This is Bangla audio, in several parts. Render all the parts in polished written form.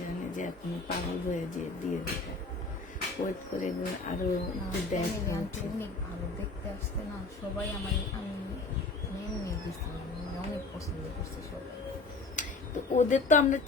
জানে যে আপনি পাগল হয়ে যে দিয়ে দেবে ওয়েট করে আরো অনেক ভালো দেখতে আসছে না সবাই আমি এমনি দিচ্ছি অনেক পছন্দ করছে সবাই। তো ওদের তো আমরা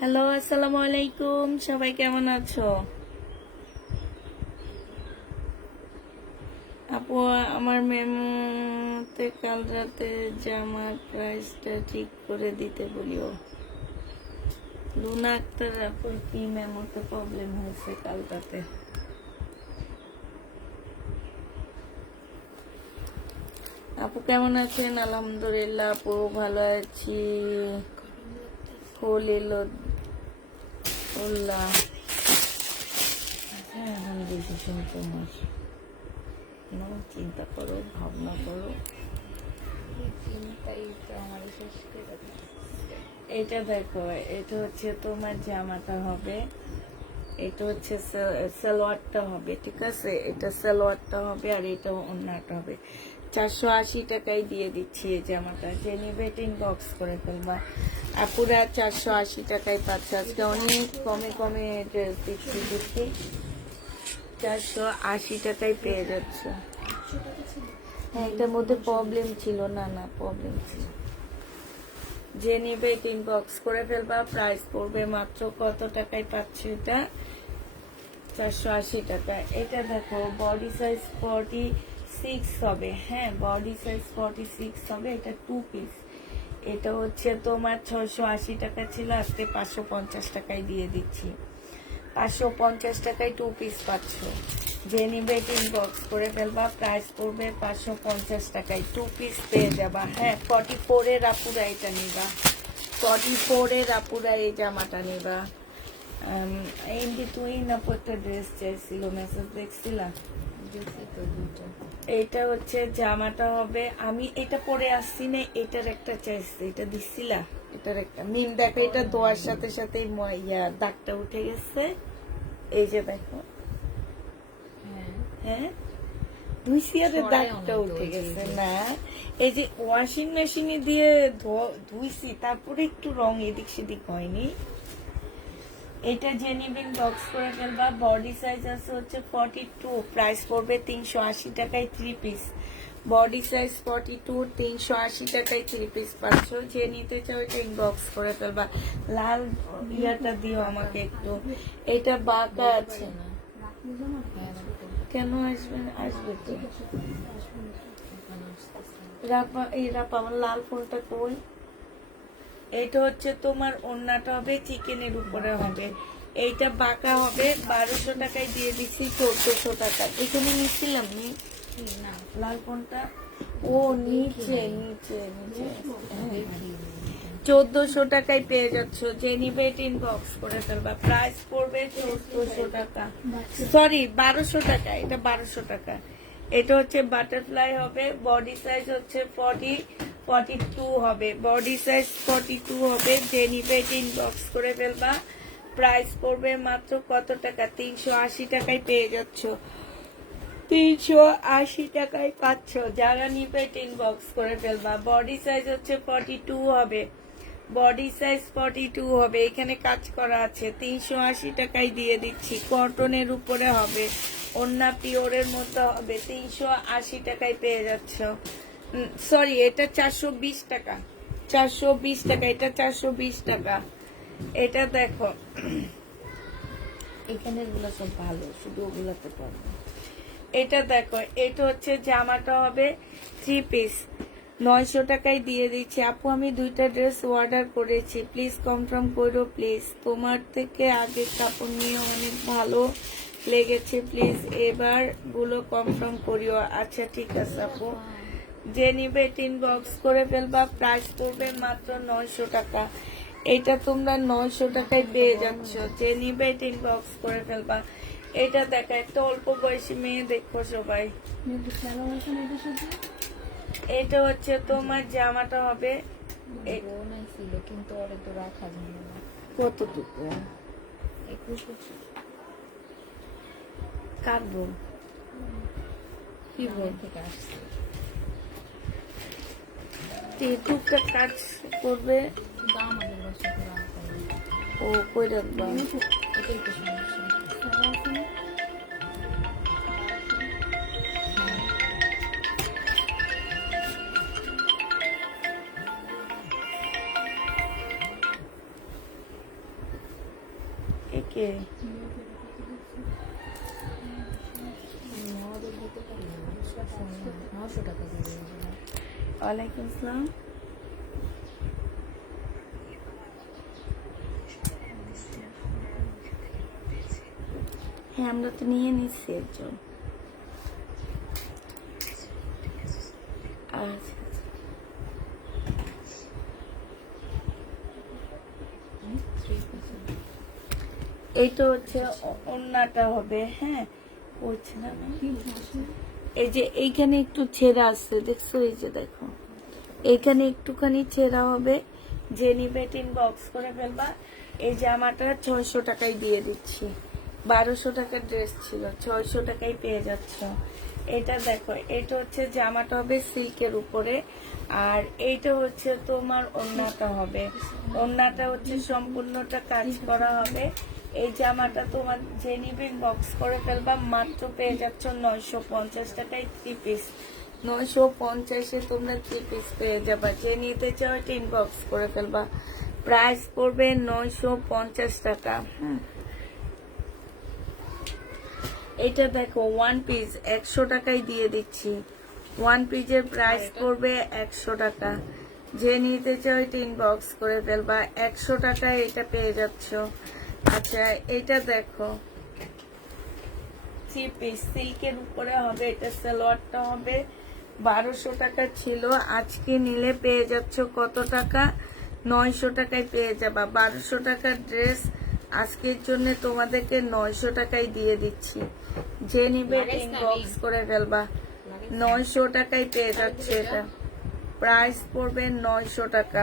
হ্যালো আসসালামু আলাইকুম, সবাই কেমন আছো? আপু আমার মেমোতে কাল রাতে জামার প্রাইসটা ঠিক করে দিতে বলিও। লুনা আক্তার আপুর কি মেমোতে প্রবলেম হয়েছে কাল রাতে? আপু কেমন আছেন? আলহামদুলিল্লাহ আপু ভালো আছি। খলিলুল্লাহ এখন ডিসিশন তোমার, চিন্তা করো, ভাবনা করো। এটা দেখো, এটা হচ্ছে তোমার জামাটা হবে, এটা হচ্ছে সালোয়ারটা হবে, ঠিক আছে? এটা সালোয়ারটা হবে আর এটা অন্যটা হবে। 480 টাকায় দিয়ে দিচ্ছি এই জামাটা। যে নিবে ইনবক্স করে ফেলবা। আপুরা 480 টাকায় পাচ্ছে। আজকে অনেক কমে কমে ড্রেস দিচ্ছি 480 টাকায় পেয়ে যাচ্ছে। হ্যাঁ, এটার মধ্যে প্রবলেম ছিল না, প্রবলেম ছিল। যে নিবে ইনবক্স করে ফেলবা। প্রাইস পড়বে মাত্র কত টাকায় পাচ্ছে এটা? 480 টাকা। এটা দেখো বডি সাইজ 46 হবে। হ্যাঁ, বডি সাইজ 46 হবে। এটা 2 পিস। এটা হচ্ছে তোমার 680 টাকা ছিল, আজকে 550 টাকায় দিয়ে দিচ্ছি। 550 টাকায় 2 পিস পাচ্ছ। যে নিবে ইনবক্স করে ফেলবা। প্রাইস পড়বে 550 টাকায় 2 পিস পেয়ে যাবা। হ্যাঁ, 44 এর আপুরা এটা নিবা। 44 এর আপুরা এই জামাটা নিবা। ইন বিটুইন আপু একটা ড্রেস চাইছিল, মেসেজ দেখছিলাম। এটা হচ্ছে জামাটা হবে, আমি এটা পরে আসছি না, এটার একটা চাইছি, এটা দিছিলা। এটার একটা মিম দেখো, এটা ধোয়ার সাথে সাথে দাগটা উঠে গেছে। এই যে দেখো, হ্যাঁ ধুইছি আর দাগটা উঠে গেছে না। এই যে ওয়াশিং মেশিনে দিয়ে ধুইছি, তারপরে একটু রং এদিক সেদিক হয়নি। এটা জেনিবিন বক্স করে ফেলবা। বডি সাইজ আছে হচ্ছে 42, প্রাইস পড়বে 380 টাকায় 3 পিস। বডি সাইজ 42, 380 টাকায় 3 পিস পাচ্ছ। যে নিতে চাও এটা ইনবক্স করে ফেলবা। লাল ইয়াটা দিও আমাকে একটু। এটা বাঁকা আছে না, কেন আসবে? আসবে তো। রাপা, এই রাপা আমার লাল ফোনটা কই? এটা হচ্ছে তোমার ওড়নাটা হবে চিকেনের উপরে হবে, এইটা বাঁকা হবে 1200 টাকায় দিয়ে দিচ্ছি 1400 টাকা। এখানে নিচ্ছিলাম নি না লাল কোনটা, ও নিচে নিচে নিচে 1400 টাকায় পেয়ে যাচ্ছ, যে নিবে ইনবক্স করে ফেলবা। প্রাইস পড়বে 1400 টাকা, সরি 1200 টাকা, এটা 1200 টাকা। এটা হচ্ছে বাটারফ্লাই হবে, বডি সাইজ হচ্ছে 42 হবে, বডি সাইজ 42 হবে। যে নিবে ইনবক্স করে ফেলবা। প্রাইস পড়বে মাত্র কত টাকা, 380 টাকায় পেয়ে যাচ্ছ, 380 টাকায় পাচ্ছ। যারা নিবে ইনবক্স করে ফেলবা। বডি সাইজ হচ্ছে 42 হবে, বডি সাইজ 42 হবে। এখানে কাজ করা আছে, 380 টাকায় দিয়ে দিচ্ছি। কটনের উপরে হবে, ওন্না পিওরের মধ্যে হবে, 380 টাকায় পেয়ে যাচ্ছ। সরি, এটা 420 টাকা, 420 টাকা, এটা 420 টাকা। এটা দেখো, এখানের গুলো সব ভালো, শুধু ওগুলাতে পারবো। এটা দেখো, এটা হচ্ছে জামাটা হবে 3 পিস, 900 টাকায় দিয়ে দিচ্ছি। আপু আমি 2টা ড্রেস অর্ডার করেছি, প্লিজ কনফার্ম করো প্লিজ। তোমার থেকে আগে কাপড় নিয়ে অনেক ভালো লেগেছে, প্লিজ এবার গুলো কনফার্ম করিও। আচ্ছা ঠিক আছে আপু, যে নিবে ইনবক্স করে ফেলবা। প্রাইস পড়বে মাত্র 900 টাকা, এটা তোমরা 900 টাকায় পেয়ে যাচ্ছ। যে নিবে ইনবক্স করে ফেলবা। এটা দেখা, একটা অল্প বয়সী মেয়ে দেখো সবাই। এটা হচ্ছে তোমার জামাটা হবে বোনাই ছিল, কিন্তু ওরে তো রাখা যাবে না। কতটুকু 21 কাটবো, কি বল থেকে আসছে। টুকটাক কাজ করবে। কিন্তু আমাদের বাসা তো রাখা যাবে না। ও কই রাখবা, এটাই তো সমস্যা। হ্যাঁ, একে আমাদের দিতে পারি না, 900 টাকা দিয়ে দেবো। ওয়ালাইকুম আসসালাম। হ্যাঁ আমরা তো নিয়ে নিচ্ছি একজন। আচ্ছা এইটা হচ্ছে ওন্নাটা হবে, হ্যাঁ পড়ছে না, এই যে এইখানে একটু ছেঁড়া আছে দেখছো, এই যে দেখো এইখানে একটুখানি ছেঁড়া হবে। যে নিবে ইনবক্স করে ফেলবা। এই জামাটা 600 টাকায় দিয়ে দিচ্ছি, 1200 টাকার ড্রেস ছিল, 600 টাকায় পেয়ে যাচ্ছ। এটা দেখো, এটা হচ্ছে জামাটা হবে সিল্কের উপরে, আর এইটা হচ্ছে তোমার ওন্নাটা হবে। ওন্নাটা হচ্ছে সম্পূর্ণটা কাজ করা হবে। এই জামাটা তোমার যে নিবে বক্স করে ফেলবা। মাত্র পেয়ে যাচ্ছ 950 টাকায় 3 পিস, 950-এ তোমরা 3 পিস পেয়ে যাবা। যে নিতে চাও এটা ইনবক্স করে ফেলবা। প্রাইস পড়বে 950 টাকা। এটা দেখো 1 পিস 100 টাকায় দিয়ে দিচ্ছি। 1 পিসের প্রাইস পড়বে 100 টাকা। যে নিতে চাও এটা ইনবক্স করে ফেলবা। 100 টাকায় এটা পেয়ে যাচ্ছ। আচ্ছা এটা দেখো 3 পিস সিল্কের উপরে হবে, এটা সালোয়ারটা হবে 1200 টাকা ছিল, আজকে নিলে পেয়ে যাচ্ছ কত টাকা, 900 টাকায় পেয়ে যাবা। 1200 টাকার ড্রেস আজকের জন্য তোমাদেরকে 900 টাকায় দিয়ে দিচ্ছি। যে নিবে ইনবক্স করে ফেলবা। 900 টাকায় পেয়ে যাচ্ছে এটা, প্রাইস পড়বে 900 টাকা।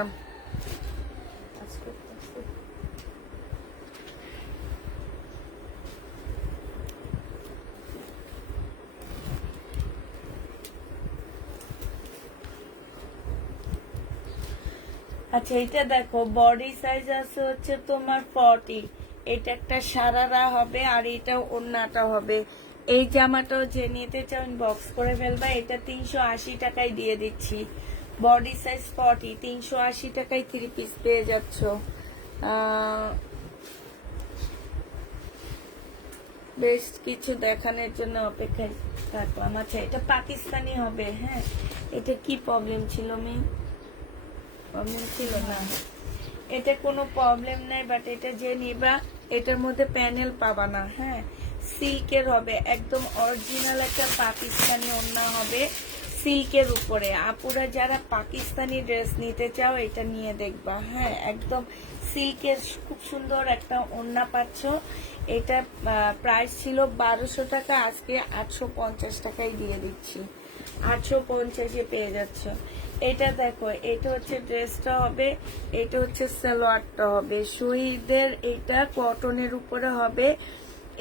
আচ্ছা এটা দেখো, বডি সাইজ আছে হচ্ছে তোমার 40, এটা একটা সারারা হবে, আর এটা ওড়নাটা হবে। এই জামাটাও যে নিতে চাও বক্স করে ফেলবা। এটা 380 টাকায় দিয়ে দিচ্ছি। বডি সাইজ 40, 380 টাকায় 3 পিস পেয়ে যাচ্ছ। বেশ কিছু দেখানোর জন্য অপেক্ষায় থাকলাম। আচ্ছা এটা পাকিস্তানি হবে, হ্যাঁ এটা কি প্রবলেম ছিল মেয়ে, প্রবলেম ছিল না, এটা কোনো প্রবলেম নাই, বাট এটা যে নিবা এটার মধ্যে প্যানেল পাবা না। হ্যাঁ, সিল্কের হবে, একদম অরিজিনাল একটা পাকিস্তানি ওড়না হবে সিল্কের উপরে। আপুরা যারা পাকিস্তানি ড্রেস নিতে চাও এটা নিয়ে দেখবা। হ্যাঁ, একদম সিল্কের খুব সুন্দর একটা ওড়না পাচ্ছ। এটা প্রাইস ছিল 1200 টাকা, আজকে 850 টাকায় দিয়ে দিচ্ছি। 850-এ পেয়ে যাচ্ছ। এটা দেখো, এটা হচ্ছে ড্রেসটা হবে, এটা হচ্ছে সালোয়ারটা হবে শহীদের। এটা কটনের উপরে হবে।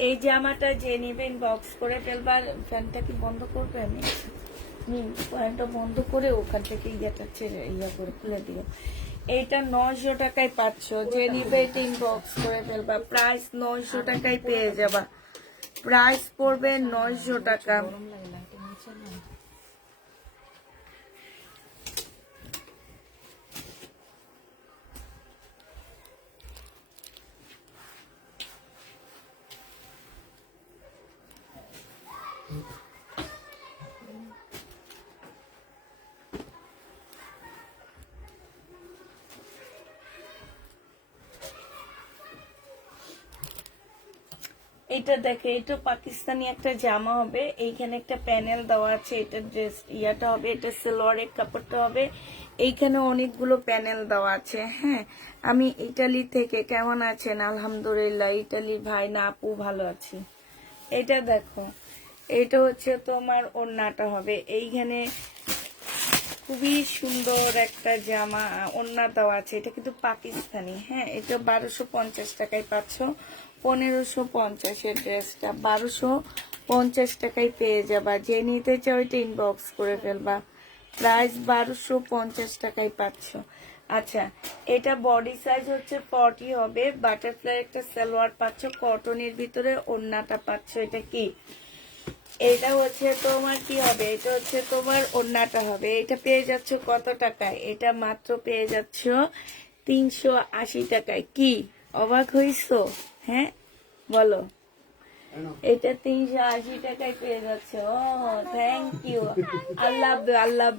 এই জামাটা যে নিবেন বক্স করে ফেলবার। ফ্যানটা কি বন্ধ করবে? আমি ফ্যানটা বন্ধ করে ওখান থেকে ইয়েটা ছেড়ে ইয়া করে খুলে দিও। এইটা 900 টাকায় পাচ্ছ, যে নিবে এটা ইনবক্স করে ফেলবা। প্রাইস 900 টাকায় পেয়ে যাবা। প্রাইস পড়বে 900 টাকা। গরম লাগে লাইটের নিচে না। এটা দেখে, এটা পাকিস্তানি একটা জামা হবে, এইখানে একটা প্যানেল দেওয়া আছে। এটা ড্রেস ইয়াটা হবে, এটা সালোয়ারের কাপড়টা হবে, এইখানে অনেকগুলো প্যানেল দেওয়া আছে। হ্যাঁ, আমি ইটালি থেকে, কেমন আছেন? আলহামদুলিল্লাহ। ইটালি ভাই না আপু ভালো আছি। এটা দেখো, এটা হচ্ছে তোমার ওড়নাটা হবে, এইখানে খুবই সুন্দর একটা জামা ওড়না দেওয়া আছে। এটা কিন্তু পাকিস্তানি। হ্যাঁ, এটা 1250 টাকায় পাচ্ছ। 1550-এর ড্রেসটা 1250 টাকায় পেয়ে যাবা। যে নিতে চাও এটা ইনবক্স করে ফেলবা। প্রাইস 1250 টাকায় পাচ্ছ। আচ্ছা, এটা বডি সাইজ হচ্ছে 40 হবে। বাটারফ্লাই একটা সালোয়ার পাচ্ছ, কটনের ভিতরে ওড়নাটা পাচ্ছ। এটা কি? এটা হচ্ছে তোমার কি হবে? এটা হচ্ছে তোমার ওড়নাটা হবে। এটা পেয়ে যাচ্ছ কত টাকায়? এটা মাত্র পেয়ে যাচ্ছ 380 টাকায়। কি অবাক হইছো? হ্যাঁ বলো। এটা 380 টাকায় পেয়ে যাচ্ছে। ও থ্যাংক ইউ, আল্লাহ আল্লাহ।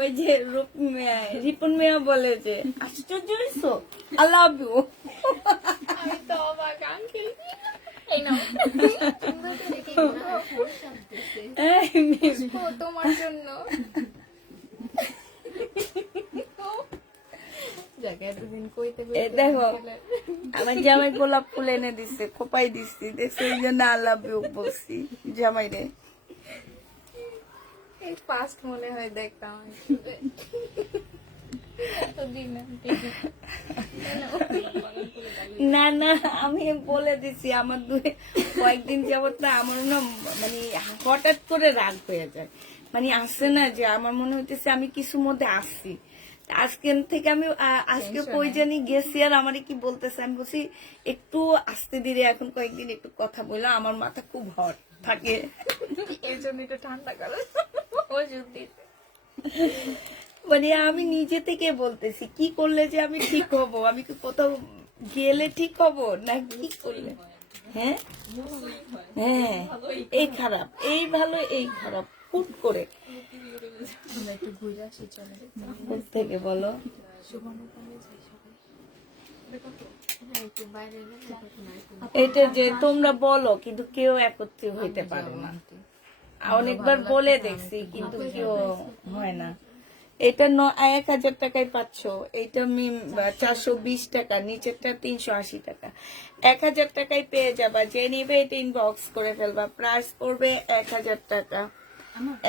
ওই যে রিপন মেয়া বলে যে আশ্চর্য হইছো, আল্লাহ। আমি তো অবাক আঙ্কেল। এই নাও সুন্দর করে কেক না ফোন শান্তিছে ও তোমার জন্য। জায়গা এতদিন কইতে এ দেখো, আমার জামাই গোলাপ ফুল এনে দিচ্ছে, খোপাই দিচ্ছি, দেখছো? এই জন্য আল্লাহ বলছি জামাই রে। এই ফার্স্ট মনে হয় দেখতাম এতদিন না না, আমি বলে দিছি। আমার কয়েকদিন যাবত না, আমার না মানে হঠাৎ করে রাগ হয়ে যায়। মানে আসছে না যে আমার মনে হইতেছে আমি কিছু মধ্যে আসছি। আজকে থেকে আমি আজকে কই জানি গেছি, আর আমারই কি বলতেছে, আমি বলছি একটু আস্তে ধীরে এখন কয়েকদিন একটু কথা বললাম। আমার মাথা খুব হট থাকে, এই জন্য একটু ঠান্ডা করো ওষুধ দিতে। মানে আমি নিজে থেকে বলতেছি কি করলে যে আমি ঠিক হব। আমি কি কোথাও গেলে ঠিক হব না কি করলে? হ্যাঁ হ্যাঁ, এই খারাপ, এই ভালো, এই খারাপ, হুট করে আমরা একটু ঘুরে আসি চলে কোথ থেকে বলো? হ্যাঁ একটু বাইরে এটা যে তোমরা বলো কিন্তু কেউ একত্রিত হইতে পারো না। অনেকবার বলে দেখছি কিন্তু কেউ হয় না। এটা 1000 টাকায় পাচ্ছ। এইটা 420 টাকা, নিচেরটা 380 টাকা। 1000 টাকায় পেয়ে যাবা। যে নিবে এটা ইনবক্স করে ফেলবা। প্রাইস পড়বে 1000 টাকা।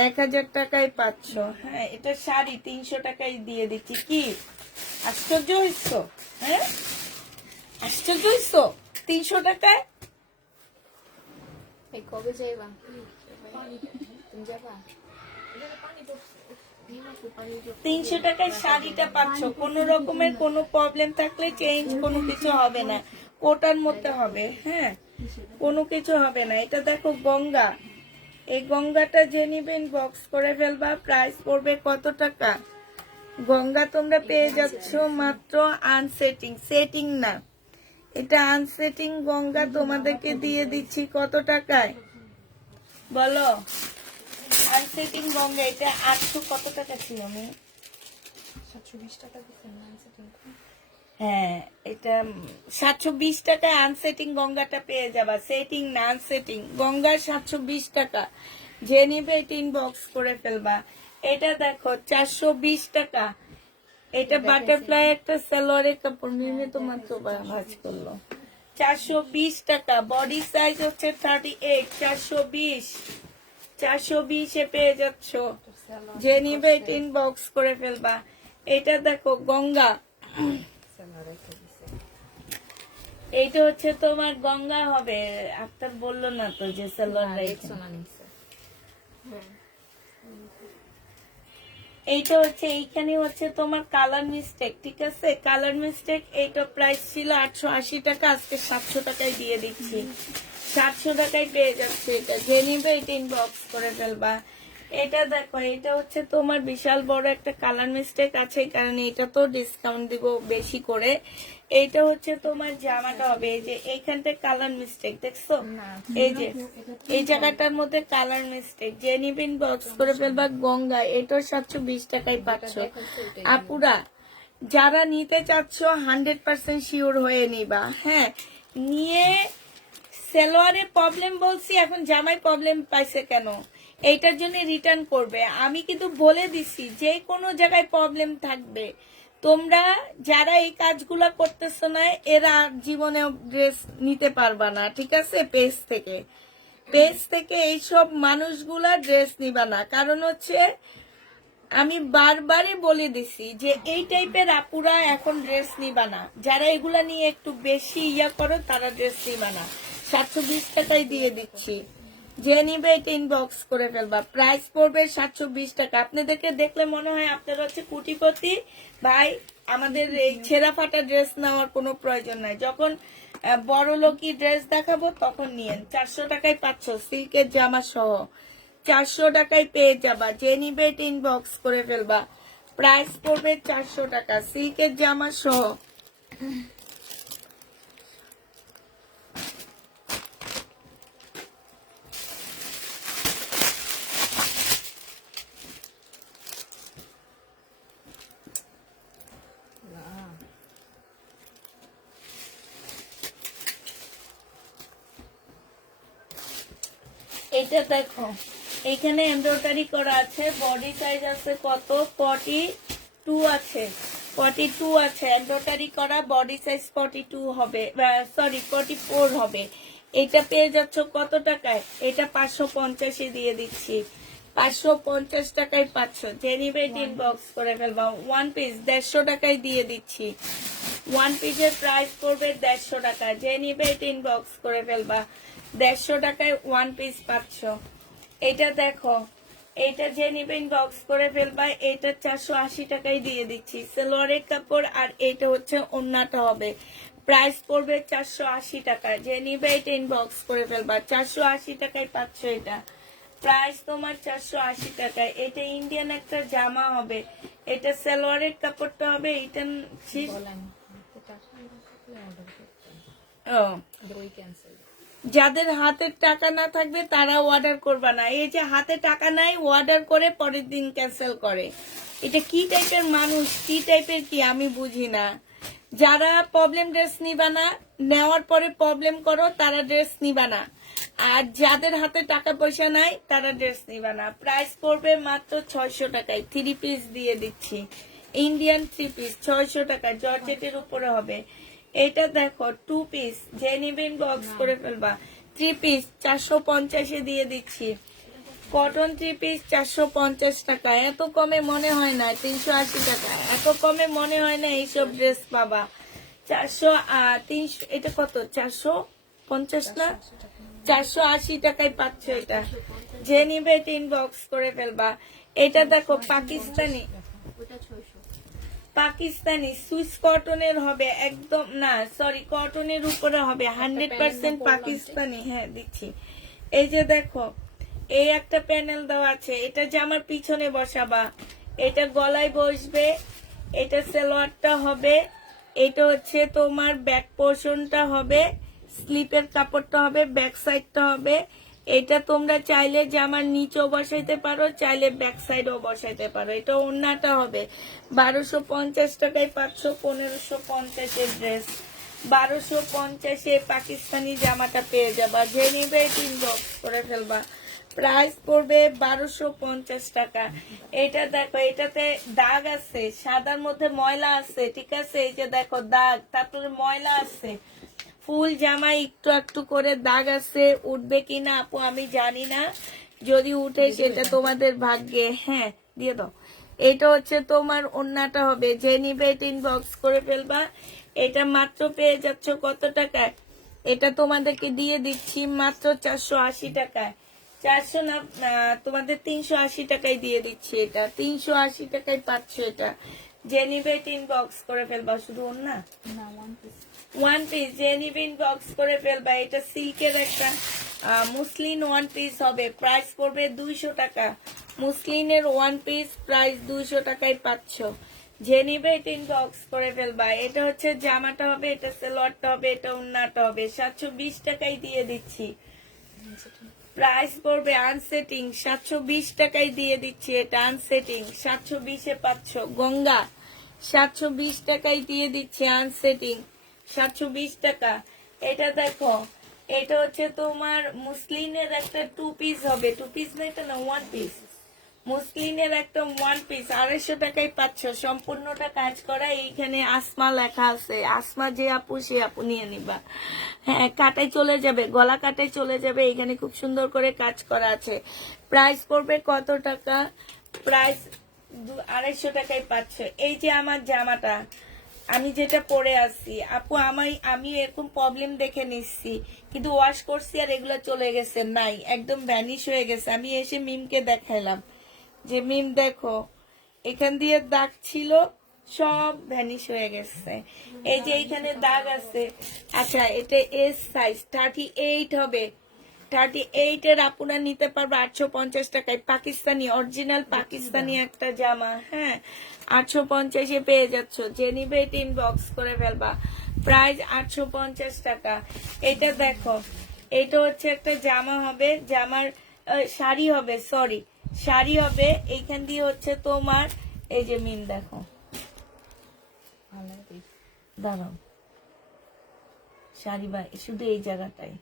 1000 টাকায় পাচ্ছ। হ্যাঁ, এটা শাড়ি 300 টাকায় দিয়ে দিচ্ছি। কি আশ্চর্য হইছো? হ্যাঁ, আশ্চর্য হইছো? 300 টাকায়। এই কবে যাইবা? তুমি যাবা? 300 টাকায় শাড়িটা পাচ্ছ। কোন রকমের কোনো প্রবলেম থাকলে চেঞ্জ কোনো কিছু হবে না। কোটার মধ্যে হবে। হ্যাঁ, কোনো কিছু হবে না। এটা দেখো গঙ্গা, এই গঙ্গাটা যে নিবেন বক্স করে ফেলবা। প্রাইস পড়বে কত টাকা? গঙ্গা তোমরা পেয়ে যাচ্ছ মাত্র আনসেটিং, সেটিং না, এটা আনসেটিং গঙ্গা তোমাদেরকে দিয়ে দিচ্ছি কত টাকায় বলো? আনসেটিং গঙ্গা এটা 800 কত টাকা ছিল? আমি 720 টাকা দিচ্ছেন না সেটিং হ্যাঁ, এটা 720 টাকায় আনসেটিং গঙ্গাটা পেয়ে যাবা। সেটিং না আনসেটিং গঙ্গা 720 টাকা। যে নিবে এটা ইনবক্স করে ফেলবা। এটা দেখো 420 টাকা। এটা বাটারফ্লাই একটা সালোয়ারের কাপড় নিয়ে তোমার তো ভাজ করলো 420 টাকা। বডি সাইজ হচ্ছে 38, 420 এ পেয়ে যাচ্ছ। যে নিবে এটা ইনবক্স করে ফেলবা। এটা দেখো গঙ্গা, এইটা হচ্ছে তোমার গঙ্গা হবে। আক্তার বললো না তো যে সালোয়ার এইটা হচ্ছে এইখানে হচ্ছে তোমার কালার মিস্টেক, ঠিক আছে? Colour mistake. এইটা প্রাইস ছিল 880 টাকা, আজকে 700 টাকায় দিয়ে দিচ্ছি। 700 টাকায় পেয়ে যাচ্ছে এটা। যে নিবে এটা ইনবক্স করে ফেলবা। এটা দেখো, এটা হচ্ছে তোমার বিশাল বড় একটা কালার মিস্টেক আছে, কারণ এটা তো ডিসকাউন্ট দিব বেশি করে। এইটা হচ্ছে তোমার জামাটা হবে এই যে এইখানটা কালার মিস্টেক, দেখছো? এই যে এই জায়গাটার মধ্যে কালার মিস্টেক। যে নিবে ইনবক্স করে ফেলবা। গঙ্গা, এটা 720 টাকায় পাচ্ছ। আপুরা যারা নিতে চাচ্ছ 100% শিওর হয়ে নিবা। হ্যাঁ, নিয়ে সালোয়ারে প্রবলেম বলছি, এখন জামায় প্রবলেম পাইছে কেন এইটার জন্য রিটার্ন করবে। আমি কিন্তু বলে দিছি যে কোনো জায়গায় প্রবলেম থাকবে। তোমরা যারা এই কাজগুলা করতেছো না এরা জীবনে ড্রেস নিতে পারবা না, ঠিক আছে? পেজ থেকে এইসব মানুষগুলা ড্রেস নিবা না। কারণ হচ্ছে আমি বারবারই বলে দিছি যে এই টাইপের আপুরা এখন ড্রেস নিবা না। যারা এগুলা নিয়ে একটু বেশি ইয়া করো তারা ড্রেস নিবা না। 720 টাকায় দিয়ে দিচ্ছি। যে নিবে এটা ইনবক্স করে ফেলবা। প্রাইস পড়বে 720 টাকা। আপনাদেরকে দেখলে মনে হয় আপনারা হচ্ছে কোটিপতি। ভাই, আমাদের এই ছেঁড়া ফাটা ড্রেস নেওয়ার কোনো প্রয়োজন নাই। যখন বড় লোকই ড্রেস দেখাবো তখন নিয়েন। 400 টাকায় পাচ্ছ সিল্কের জামা সহ। 400 টাকায় পেয়ে যাবা। যে নিবে এটা ইনবক্স করে ফেলবা। প্রাইস পড়বে 400 টাকা সিল্কের জামা সহ। এটা দেখো, এখানে এমব্রয়ডারি করা আছে। বডি সাইজ আছে কত? 42 আছে। 42 আছে এমব্রয়ডারি করা। বডি সাইজ 42 হবে, সরি 44 হবে। এটা পেয়ে যাচ্ছ কত টাকায়? এটা 550 দিয়ে দিচ্ছি। 550 টাকায় পাচ্ছ। যে নিবে ইনবক্স করে ফেলবা। ওয়ান পিস 150 টাকায় দিয়ে দিচ্ছি। ওয়ান পিসের প্রাইস পড়বে 150 টাকা। যে নিবে ইনবক্স করে ফেলবা। 150 টাকায় ওয়ান পিস পাচ্ছ। এটা দেখো, এটা যে নিবে ইনবক্স করে ফেলবা। এটা 480 টাকায় দিয়ে দিচ্ছি। সালোয়ারের কাপড় আর এটা হচ্ছে ওন্নাটা হবে। প্রাইস পড়বে 480 টাকা। যে নিবে এটা ইনবক্স করে ফেলবা। 480 টাকায় পাচ্ছ এটা। প্রাইস তোমার 480 টাকায়। এটা ইন্ডিয়ান একটা জামা হবে। এটা সালোয়ারের কাপড়টা হবে। এটা যাদের হাতের টাকা না থাকবে তারা অর্ডার করবে না। এই যে হাতে টাকা নাই, অর্ডার করে পরের দিন ক্যান্সেল করে। এটা কি টাইপের মানুষ, কি টাইপের কি আমি বুঝি না। যারা প্রবলেম ড্রেস নিবা না, নেওয়ার পরে প্রবলেম করো, তারা ড্রেস নিবা না। আর যাদের হাতে টাকা পয়সা নাই তারা ড্রেস নিবা না। প্রাইস পড়বে মাত্র 600 টাকায়। 3 পিস দিয়ে দিচ্ছি। ইন্ডিয়ান 3 পিস 600 টাকা। জর্জেটের উপরে হবে। এটা দেখো 2 পিস। যে নিবে ইনবক্স করে ফেলবা। 3 পিস 450 দিয়ে দিচ্ছি। কটন 3 পিস 450 টাকা। এত কমে মনে হয় না। 380 টাকা। এত কমে মনে হয় না এইসব ড্রেস পাবা। 400 300, এটা কত? 450 না, 480 টাকায় পাচ্ছ এটা। যে নিবে ইনবক্স করে ফেলবা। এটা দেখো পাকিস্তানি সুইস কটনের হবে একদম, না সরি কটনের উপরে হবে। 100% পাকিস্তানি। হ্যাঁ দিচ্ছি। এই যে দেখো, এই একটা প্যানেল দেওয়া আছে। এটা জামার পিছনে বসাবা। এটা গলায় বসবে। এটা সালোয়ারটা হবে। এটা হচ্ছে তোমার ব্যাক পোর্শনটা হবে। স্লিপের কাপড়টা হবে। ব্যাক সাইডটা হবে। এটা তোমরা চাইলে জামার নিচেও বসাইতে পারো, চাইলে ব্যাক সাইডও বসাইতে পারো। এটা ওড়নাটা হবে 1250 টাকায় 1550 ড্রেস, 1250 পাকিস্তানি জামাটা পেয়ে যাবা। যে নিবে ইনবক্স করে ফেলবা। প্রাইস পড়বে 1250 টাকা। এটা দেখো, এটাতে দাগ আছে, সাদার মধ্যে ময়লা আছে, ঠিক আছে? এই যে দেখো দাগ, তারপরে ময়লা আছে। ফুল জামা একটু একটু করে দাগ আছে, উঠবে কিনা আপু আমি জানি না, যদি উঠে সেটা তোমাদের ভাগ্যে। হ্যাঁ দিয়ে দাও। এটা হচ্ছে তোমার ওড়নাটা হবে। যে নিবে ইনবক্স করে ফেলবা। এটা মাত্র পেয়ে যাচ্ছ কত টাকায়? এটা তোমাদেরকে দিয়ে দিচ্ছি মাত্র 480 টাকায়। 400 না, তোমাদের 380 টাকায় দিয়ে দিচ্ছি। এটা 380 টাকায় পাচ্ছ। এটা যে নিবে ইনবক্স করে ফেলবা। শুধু ওড়না না, ওয়ান পিস। ওয়ান পিস যে নিবে ইনবক্স করে ফেলবা। এটা সিল্কের একটা মুসলিন ওয়ান পিস হবে। প্রাইস পড়বে 200 টাকা। মুসলিনের ওয়ান পিস প্রাইস 200 টাকায় পাচ্ছ। যে নিবে ইনবক্স করে ফেলবা। এটা হচ্ছে জামাটা হবে, এটা সালোয়ারটা হবে, এটা ওড়নাটা হবে। 720 টাকায় দিয়ে দিচ্ছি। প্রাইস পড়বে আনসেটিং 720 টাকায় দিয়ে দিচ্ছি। এটা আনসেটিং 720-এ পাচ্ছ। গঙ্গা 720 টাকায় দিয়ে দিচ্ছি আনসেটিং 720 টাকা। এটা দেখো, এটা হচ্ছে তোমার মুসলিনের একটা টু পিস হবে। টু পিস না, এটা না ওয়ান পিস। মুসলিনের একটা ওয়ান পিস 250 টাকায় পাচ্ছ। সম্পূর্ণটা কাজ করা। এইখানে আসমা লেখা আছে। আসমা যে আপু, সে আপু নিয়ে নিবা। হ্যাঁ, কাটাই চলে যাবে, গলা কাটাই চলে যাবে। এখানে খুব সুন্দর করে কাজ করা আছে। প্রাইস পড়বে কত টাকা? প্রাইস 250 টাকায় পাচ্ছ। এই যে আমার জামাটা আমি যেটা পরে আসছি আপু, আমি এরকম প্রবলেম দেখে নিচ্ছি, কিন্তু ওয়াশ করছি আর এগুলা চলে গেছে, নাই, একদম ভ্যানিশ হয়ে গেছে। আমি এসে মিমকে দেখাইলাম যে মিম দেখো, এখান দিয়ে দাগ ছিল, সব ভ্যানিশ হয়ে গেছে। এই যে এইখানে দাগ আছে। আচ্ছা, এটা এস সাইজ 38 হবে। 38 এর আপুরা নিতে পারবে 850 টাকায়। পাকিস্তানি, অরিজিনাল পাকিস্তানি একটা জামা। হ্যাঁ, 850-এ পেয়ে যাচ্ছ। যে নিবে ইনবক্স করে ফেলবা। প্রাইস 850 টাকা। এটা দেখো, এটা হচ্ছে একটা জামা হবে, জামার শাড়ি হবে, সরি শাড়ি হবে। এইখান দিয়ে হচ্ছে তোমার, এই যে মিন দেখো, দাঁড়াও, শাড়ি বা শুধু এই জায়গাটাই,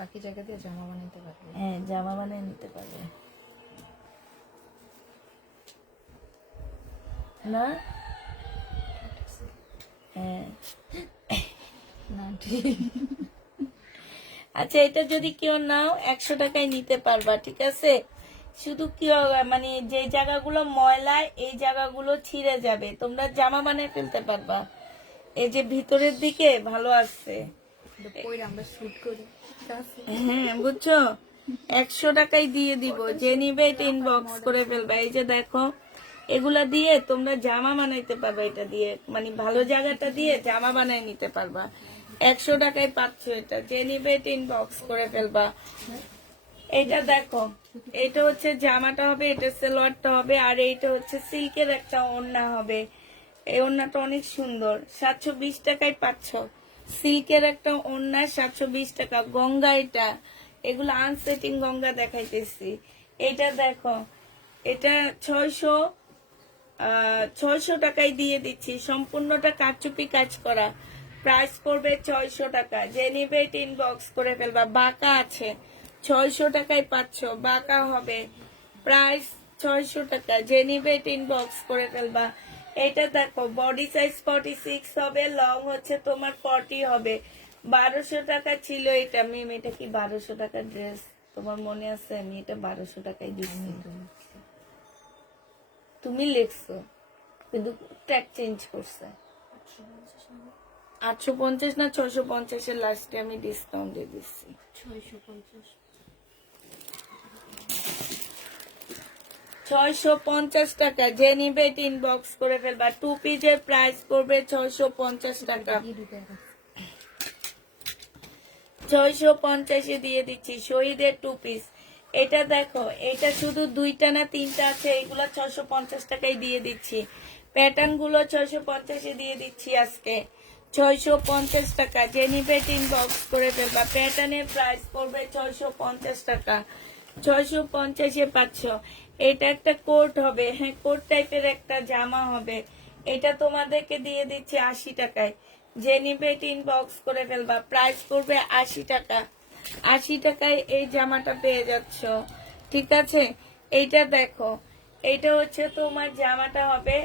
বাকি জায়গা দিয়ে জামা বানাতে পারবে। হ্যাঁ জামা বানিয়ে নিতে পারবে না? হ্যাঁ, না ঠিক। আচ্ছা, এটা যদি কেউ নাও 100 টাকায় নিতে পারবা, ঠিক আছে? শুধু কি মানে যে জায়গাগুলো ময়লা, এই জায়গাগুলো ছিঁড়ে যাবে, তোমরা জামা বানিয়ে ফেলতে পারবা। এই যে ভিতরের দিকে ভালো আছে। কইরা আমরা শুট করি। হ্যাঁ, বুঝছো? 100 টাকায় দিয়ে দিব। যে নিবে এটা ইনবক্স করে ফেলবা। এই যে দেখো, এগুলা দিয়ে তোমরা জামা বানাইতে পারবা। এটা দিয়ে মানে ভালো জায়গাটা দিয়ে জামা বানাই নিতে পারবা। 100 টাকায় পাচ্ছ এটা। যে নিবে এটা ইনবক্স করে ফেলবা। এটা দেখো, এটা হচ্ছে জামাটা হবে, এটা সালোয়ারটা হবে, আর এইটা হচ্ছে সিল্কের একটা ওড়না হবে। এই ওড়নাটা অনেক সুন্দর। 720 টাকায় পাচ্ছ। সিল্কের একটা ওড়না 720 টাকা। গঙ্গা, এটা এগুলো আনসেটিং গঙ্গা দেখাইতেছি। এটা দেখো, এটা 600 টাকায় দিয়ে দিচ্ছি। সম্পূর্ণটা কারচুপি কাজ করা। প্রাইস পড়বে 600 টাকা। যে নিবে ইনবক্স করে ফেলবা। বাঁকা আছে, 600 টাকায় পাচ্ছ। বাঁকা হবে, প্রাইস 600 টাকা। যে নিবে ইনবক্স করে ফেলবা। এটা দেখো, বডি সাইজ 46 হবে, লং হচ্ছে তোমার 40 হবে। 1200 টাকা ছিল এটা। মিম, এটা কি 1200 টাকার ড্রেস? তোমার মনে আছে? আমি এটা 1200 টাকায় দিচ্ছি। তুমি লিখছো, কিন্তু ট্র্যাক চেঞ্জ করছে। 850 না 650 এর লাস্টে আমি ডিসকাউন্ট দিয়ে দিচ্ছি। 650 টাকা। যে নিবে ইনবক্স করে ফেলবা। টু পিসের প্রাইস পড়বে 650 টাকা। 650-এ দিয়ে দিচ্ছি। শহীদের টু পিস। এটা দেখো, এটা শুধু 2টা না 3টা আছে। এইগুলো 650 টাকায় দিয়ে দিচ্ছি। প্যাটার্ন গুলো 650-এ দিয়ে দিচ্ছি আজকে। 650 টাকা, যে নিবে ইনবক্স করে ফেলবা। প্যাটার্নের প্রাইস পড়বে 650 টাকা, 650-এ 500। এটা একটা কোট হবে, হ্যাঁ কোট টাইপের একটা জামা হবে। এটা তোমাদেরকে দিয়ে দিচ্ছি 80 টাকায়, যে নিবে ইনবক্স করে ফেলবা। প্রাইস পড়বে 80 টাকা, 80 টাকায় এই জামাটা পেয়ে যাচ্ছ। ঠিক আছে, এইটা দেখো, এইটা হচ্ছে তোমার জামাটা হবে,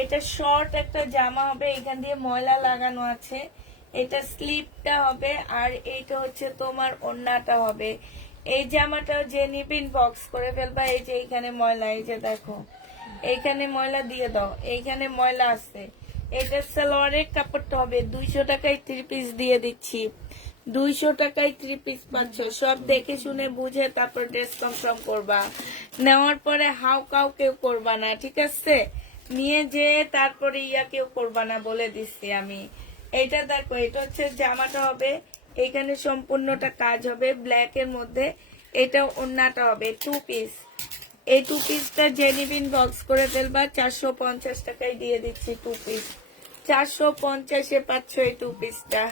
এটা শর্ট একটা জামা হবে, এখান দিয়ে ময়লা লাগানো আছে। এটা স্লিপটা হবে, আর এইটা হচ্ছে তোমার ওড়নাটা হবে। এই জামাটাও যে নিবিন বক্স করে ফেলবা। এই যে এইখানে ময়লা, এই যে দেখো এইখানে ময়লা দিয়ে দাও, এইখানে ময়লা আছে। এটা সালোয়ারের কাপড়টা হবে। 200 টাকায় 3 পিস দিয়ে দিচ্ছি, 200 টাকায় 3 পিস পাচ্ছ। সব দেখে শুনে বুঝে তারপর ড্রেস কনফার্ম করবা। নেওয়ার পরে হাউ কাউ কেউ করবা না, ঠিক আছে? নিয়ে যে তারপরে ইয়া কেউ করবা না, বলে দিচ্ছি আমি। এইটা দেখো, এটা হচ্ছে জামাটা হবে, এখানে সম্পূর্ণটা কাজ হবে ব্ল্যাক এর মধ্যে। এটা ওড়নাটা হবে 2 পিস। এই 2 পিসটা জেনিবিন বক্স করে ফেলবা। 450 টাকায় দিয়ে দিচ্ছি 2 পিস, 450-এ পাচ্ছ এই 2 পিসটা।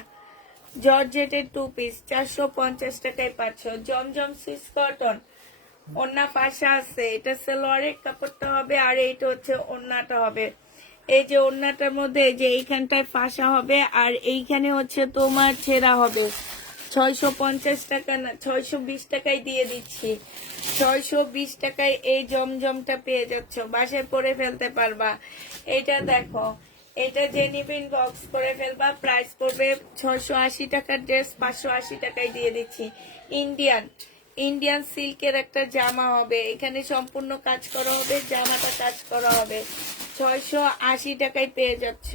জর্জেটের 2 পিস 450 টাকায় পাচ্ছ। জমজম সুইস কটন, ওড়না পাশা আছে। এটা সালোয়ারের কাপড়টা হবে, আর এইটা হচ্ছে ওড়নাটা হবে। এই যে ওড়নাটার মধ্যে এই যে এইখানটায় ফাঁসা হবে, আর এইখানে হচ্ছে তোমার ছেঁড়া হবে। 650 টাকা না, 620 টাকায় দিয়ে দিচ্ছি, 620 টাকায় এই জমজমটা পেয়ে যাচ্ছ। বাসায় পরে ফেলতে পারবা। এটা দেখো, এটা জেনিবিন বক্স করে ফেলবা। প্রাইস পড়বে 680 টাকার ড্রেস 580 টাকায় দিয়ে দিচ্ছি। ইন্ডিয়ান সিল্কের একটা জামা হবে, এখানে সম্পূর্ণ কাজ করা হবে, জামাটা কাজ করা হবে। 680 টাকায় পেয়ে যাচ্ছ।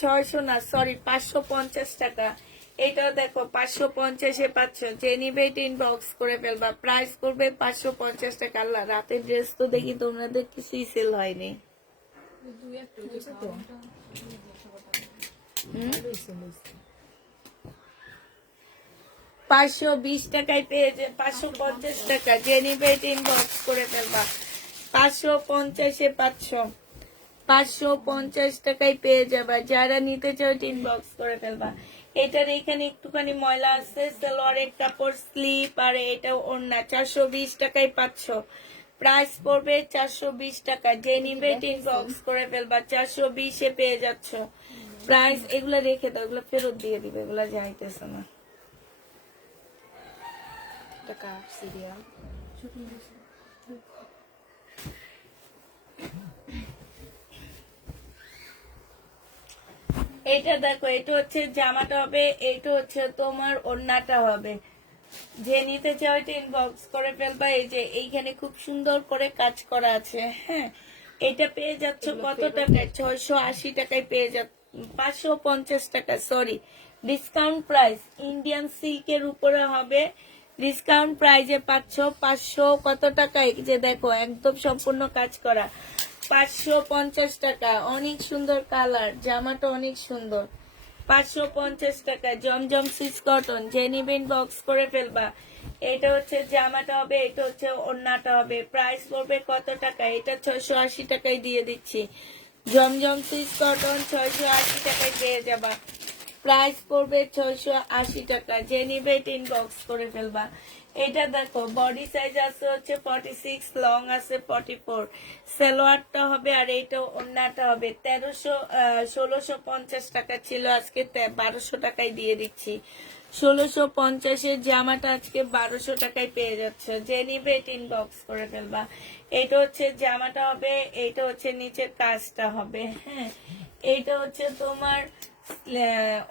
600 না, সরি 550 টাকা। এটাও দেখো 550-এ পাচ্ছ। যে নিবে ইনবক্স করে ফেলবা। প্রাইস করবে 550 টাকা। আল্লাহ, রাতের ড্রেস তো দেখি তোমাদের কিছুই সেল হয়নি। 520 টাকায় পেয়ে যে 550 টাকা। যে নিবে ইনবক্স করে ফেলবা। 550-এ পাচ্ছ, 550 টাকায় পেয়ে যাবা। যারা নিতে চাও ইনবক্স করে ফেলবা। এটার এখানে একটুখানি ময়লা আছে, সালোয়ারের কাপড়, স্লিপ, আর এটা ওড়না। 420 টাকায় পাচ্ছ। প্রাইস পড়বে 420 টাকা। যে নিবে ইনবক্স করে ফেলবা। 420-এ পেয়ে যাচ্ছ। প্রাইস, এগুলো রেখে দাও, এগুলো ফেরত দিয়ে দিবে, এগুলো যাইতেছে না। টাকা সিরিয়াল এটা দেখো, এটা হচ্ছে জামাটা হবে, এটা হচ্ছে তোমার ওড়নাটা হবে। যে নিতে চাও এটা ইনবক্স করে ফেলবা। এই যে এইখানে খুব সুন্দর করে কাজ করা আছে। হ্যাঁ, এটা পেয়ে যাচ্ছ কত টাকায়? 680 টাকায় পেয়ে যাচ্ছ। 550 টাকা, সরি, ডিসকাউন্ট প্রাইস। ইন্ডিয়ান সিল্কের উপরে হবে, ডিসকাউন্ট প্রাইজে পাচ্ছ 500 কত টাকায়, যে দেখো একদম সম্পূর্ণ কাজ করা। 550 টাকা। অনেক সুন্দর কালার, জামাটা অনেক সুন্দর। 550 টাকা। জমজম সুইস কটন। যে নিবেন বক্স করে ফেলবা। এটা হচ্ছে জামাটা হবে, এটা হচ্ছে ওড়নাটা হবে। প্রাইস পড়বে কত টাকা? এটা 680 টাকায় দিয়ে দিচ্ছি। জমজম সুইস কটন 680 টাকায় পেয়ে যাবা। প্রাইস পড়বে 680 টাকা। যে নিবে ইনবক্স করে ফেলবা। এটা দেখো, বডি সাইজ আছে হচ্ছে 46, লং আছে 44। সালোয়ারটা হবে, আর এইটা ওড়নাটা হবে। 1650 টাকা ছিল, আজকে 1200 টাকায় দিয়ে দিচ্ছি। 1650-এর জামাটা আজকে 1200 টাকায় পেয়ে যাচ্ছে। যে নিবে ইনবক্স করে ফেলবা। এটা হচ্ছে জামাটা হবে, এইটা হচ্ছে নিচের কাজটা হবে। হ্যাঁ, এইটা হচ্ছে তোমার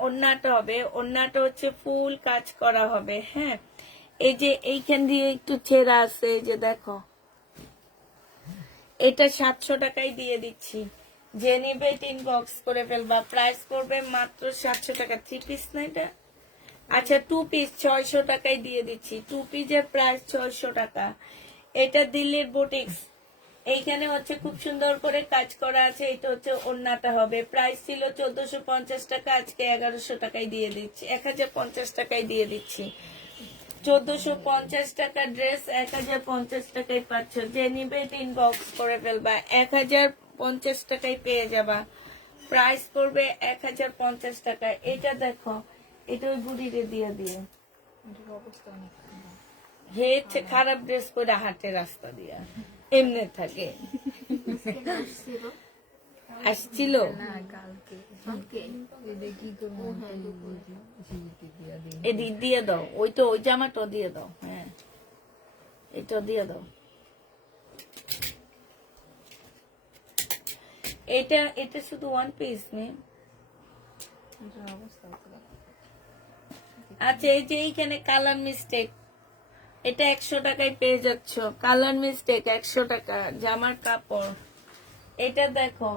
ওড়নাটা হবে, ওড়নাটা হচ্ছে ফুল কাজ করা হবে। হ্যাঁ, এই যে এইখান দিয়ে একটু ছেঁড়া আছে, এই যে দেখো, এটা 700 টাকায় দিয়ে দিচ্ছি। যে নিবে ইনবক্স করে ফেলবা। প্রাইস করবে মাত্র 700 টাকা। 3 পিস না এটা? আচ্ছা, 2 পিস 600 টাকায় দিয়ে দিচ্ছি। 2 পিসের প্রাইস 600 টাকা। এটা দিল্লির বুটিক্স। এইখানে হচ্ছে খুব সুন্দর করে কাজ করা আছে। এটা হচ্ছে ওড়নাটা হবে। প্রাইস ছিল 1450 টাকা, আজকে 1100 টাকায় দিয়ে দিচ্ছি, 1050 টাকায় দিয়ে দিচ্ছি। 1450 টাকা ড্রেস 1050 টাকায় পাচ্ছ। যে নিবে ইনবক্স করে ফেলবা। 1050 টাকায় পেয়ে যাবা। প্রাইস পড়বে 1050 টাকা। এটা দেখো, এটা ওই বুড়িরে দিয়ে দিয়ে হেছে খারাপ ড্রেস পরে হাঁটে রাস্তা দিয়া, এমনি থাকে। আসছিল এদিক দিয়ে দাও, ওই তো ওই জামাটা দিয়ে দাও, হ্যাঁ এটা দিয়ে দাও। এটা এটা শুধু ওয়ান পিস নেই। আচ্ছা, এই যে এইখানে কালার মিস্টেক, এটা 100 টাকায় পেয়ে যাচ্ছ। কালার মিস্টেক 100 টাকা জামার কাপড়। এটা দেখো,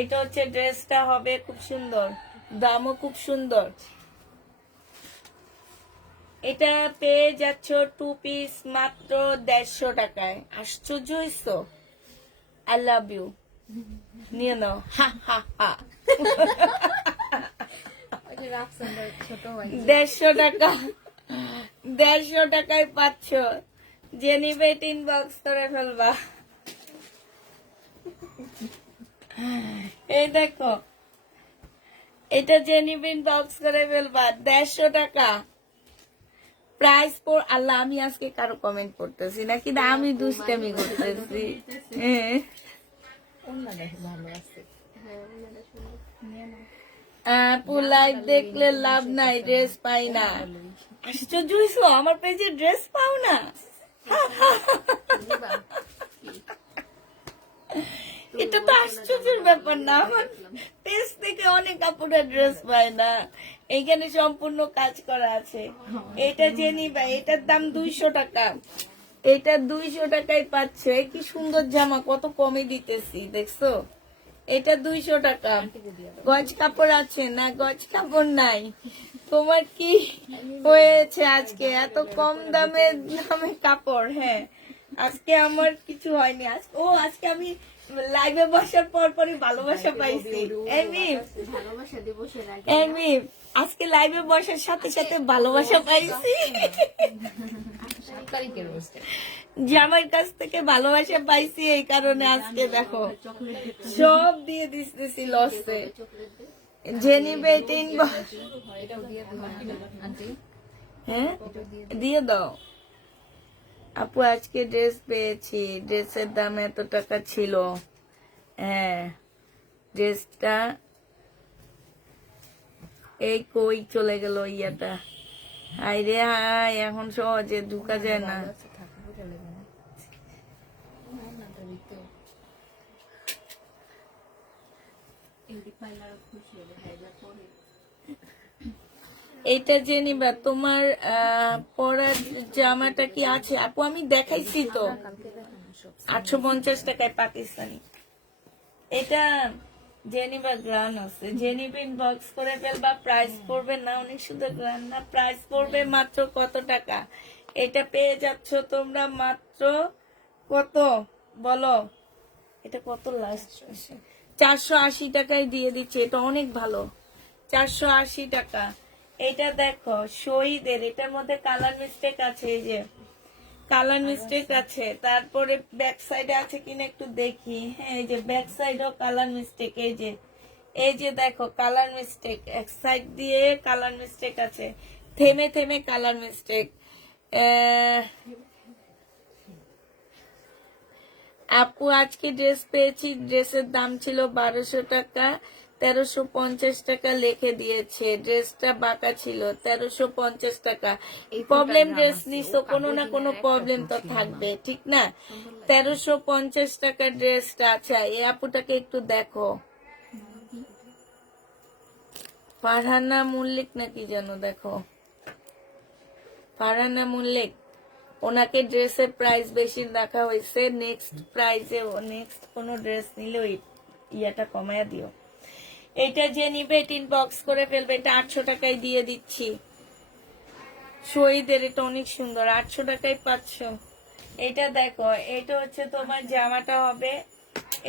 এটা হচ্ছে ড্রেসটা হবে খুব সুন্দর, দামও খুব সুন্দর। এটা পেয়ে যাচ্ছ 2 পিস মাত্র 150 টাকায়। আশ্চর্য হইছো? I love you. নিয়ে নাও, হা হা হা। 150 টাকা, 150 টাকায় পাচ্ছ। যে নিবে ইনবক্স করে ফেলবা। এই দেখো, এটা যে নিবে ইনবক্স করে ফেলবা, 150 টাকা প্রাইস পর। আল্লাহ, আমি আজকে কারো কমেন্ট করতেছি না, কিন্তু আমি দুষ্টামি করতেছি। আপু লাইভ দেখলে লাভ নাই, ড্রেস পাই না। আশ্চর্য হইছো, আমার পেজে ড্রেস পাও না? এটা তো আশ্চর্যের ব্যাপার না, আমার পেজ থেকে অনেক আপুরা ড্রেস পায় না। এইখানে সম্পূর্ণ কাজ করা আছে। এটা যে নিবা, এটার দাম 200 টাকা। এটা 200 টাকায় পাচ্ছ। কি সুন্দর জামা, কত কমে দিতেছি, দেখছো? এটা 200 টাকা। গজ কাপড় আছে না? গজ কাপড় নাই। তোমার কি হয়েছে আজকে এত কম দামে কাপড়? হ্যাঁ, আজকে আমার কিছু হয়নি। আজকে আমি লাইভে বসার পর পরই ভালোবাসা পাইছি। আজকে লাইভে বসার সাথে সাথে ভালোবাসা পাইছি। জামাইয়ের কাছ থেকে ভালোবাসা পাইছি, এই কারণে আজকে দেখো সব দিয়ে দিতেছি লসে। জেনি বেটিন, হ্যাঁ দিয়ে দাও। আপু আজকে ড্রেস পেয়েছি, ড্রেসের দাম এত টাকা ছিল। হ্যাঁ, ড্রেসটা এই কই চলে গেল ইয়াটা। হাই রে হাই, এখন সহজে ঢুকা যায় না। এইটা যে নিবা, তোমার পরার জামাটা কি আছে আপু? আমি দেখাইছি তো, 850 টাকায় পাকিস্তানি। এটা জেনিবা গ্রান আছে, জেনিবা ইনবক্স করে ফেলবা। প্রাইস পড়বে না অনেক সুন্দর গ্রান না, প্রাইস পড়বে মাত্র কত টাকা? এটা পেয়ে যাচ্ছ তোমরা মাত্র কত বলো? এটা কত লাস্ট? 480 টাকায় দিয়ে দিচ্ছে। এটা অনেক ভালো, 480 টাকা। এটা দেখো শহীদের, এটার মধ্যে কালার মিস্টেক আছে, এই যে কালার মিস্টেক আছে। তারপরে ব্যাক সাইডে আছে কিনা একটু দেখি। হ্যাঁ, এই যে ব্যাক সাইডেও কালার মিস্টেক। এই যে দেখো কালার মিস্টেক, এক সাইড দিয়ে কালার মিস্টেক আছে, থেমে থেমে কালার মিস্টেক। আপু আজকে ড্রেস পেয়েছি, ড্রেসের দাম ছিল 1200 টাকা, 1350 টাকা লিখে দিয়েছে। ড্রেসটা বাঁকা ছিল, 1350 টাকা। প্রবলেম ড্রেস নিছো, কোনো না কোনো প্রবলেম তো থাকবে, ঠিক না? 1350 টাকা ড্রেসটা। আচ্ছা, এই আপুটাকে একটু দেখো, ফারহানা মল্লিক নাকি যেন, দেখো ফারহানা মল্লিক। ওনাকে ড্রেসের প্রাইস বেশি রাখা হয়েছে, নেক্সট প্রাইসে নেক্সট কোনো ড্রেস নিলে ওই ইয়াটা কমায়া দিও। এটা যে নিবে ইনবক্স করে ফেলবে। এটা 800 টাকায় দিয়ে দিচ্ছি। শহীদের, এটা অনেক সুন্দর, 800 টাকায় পাচ্ছ। এটা দেখো, এটা হচ্ছে তোমার জামাটা হবে,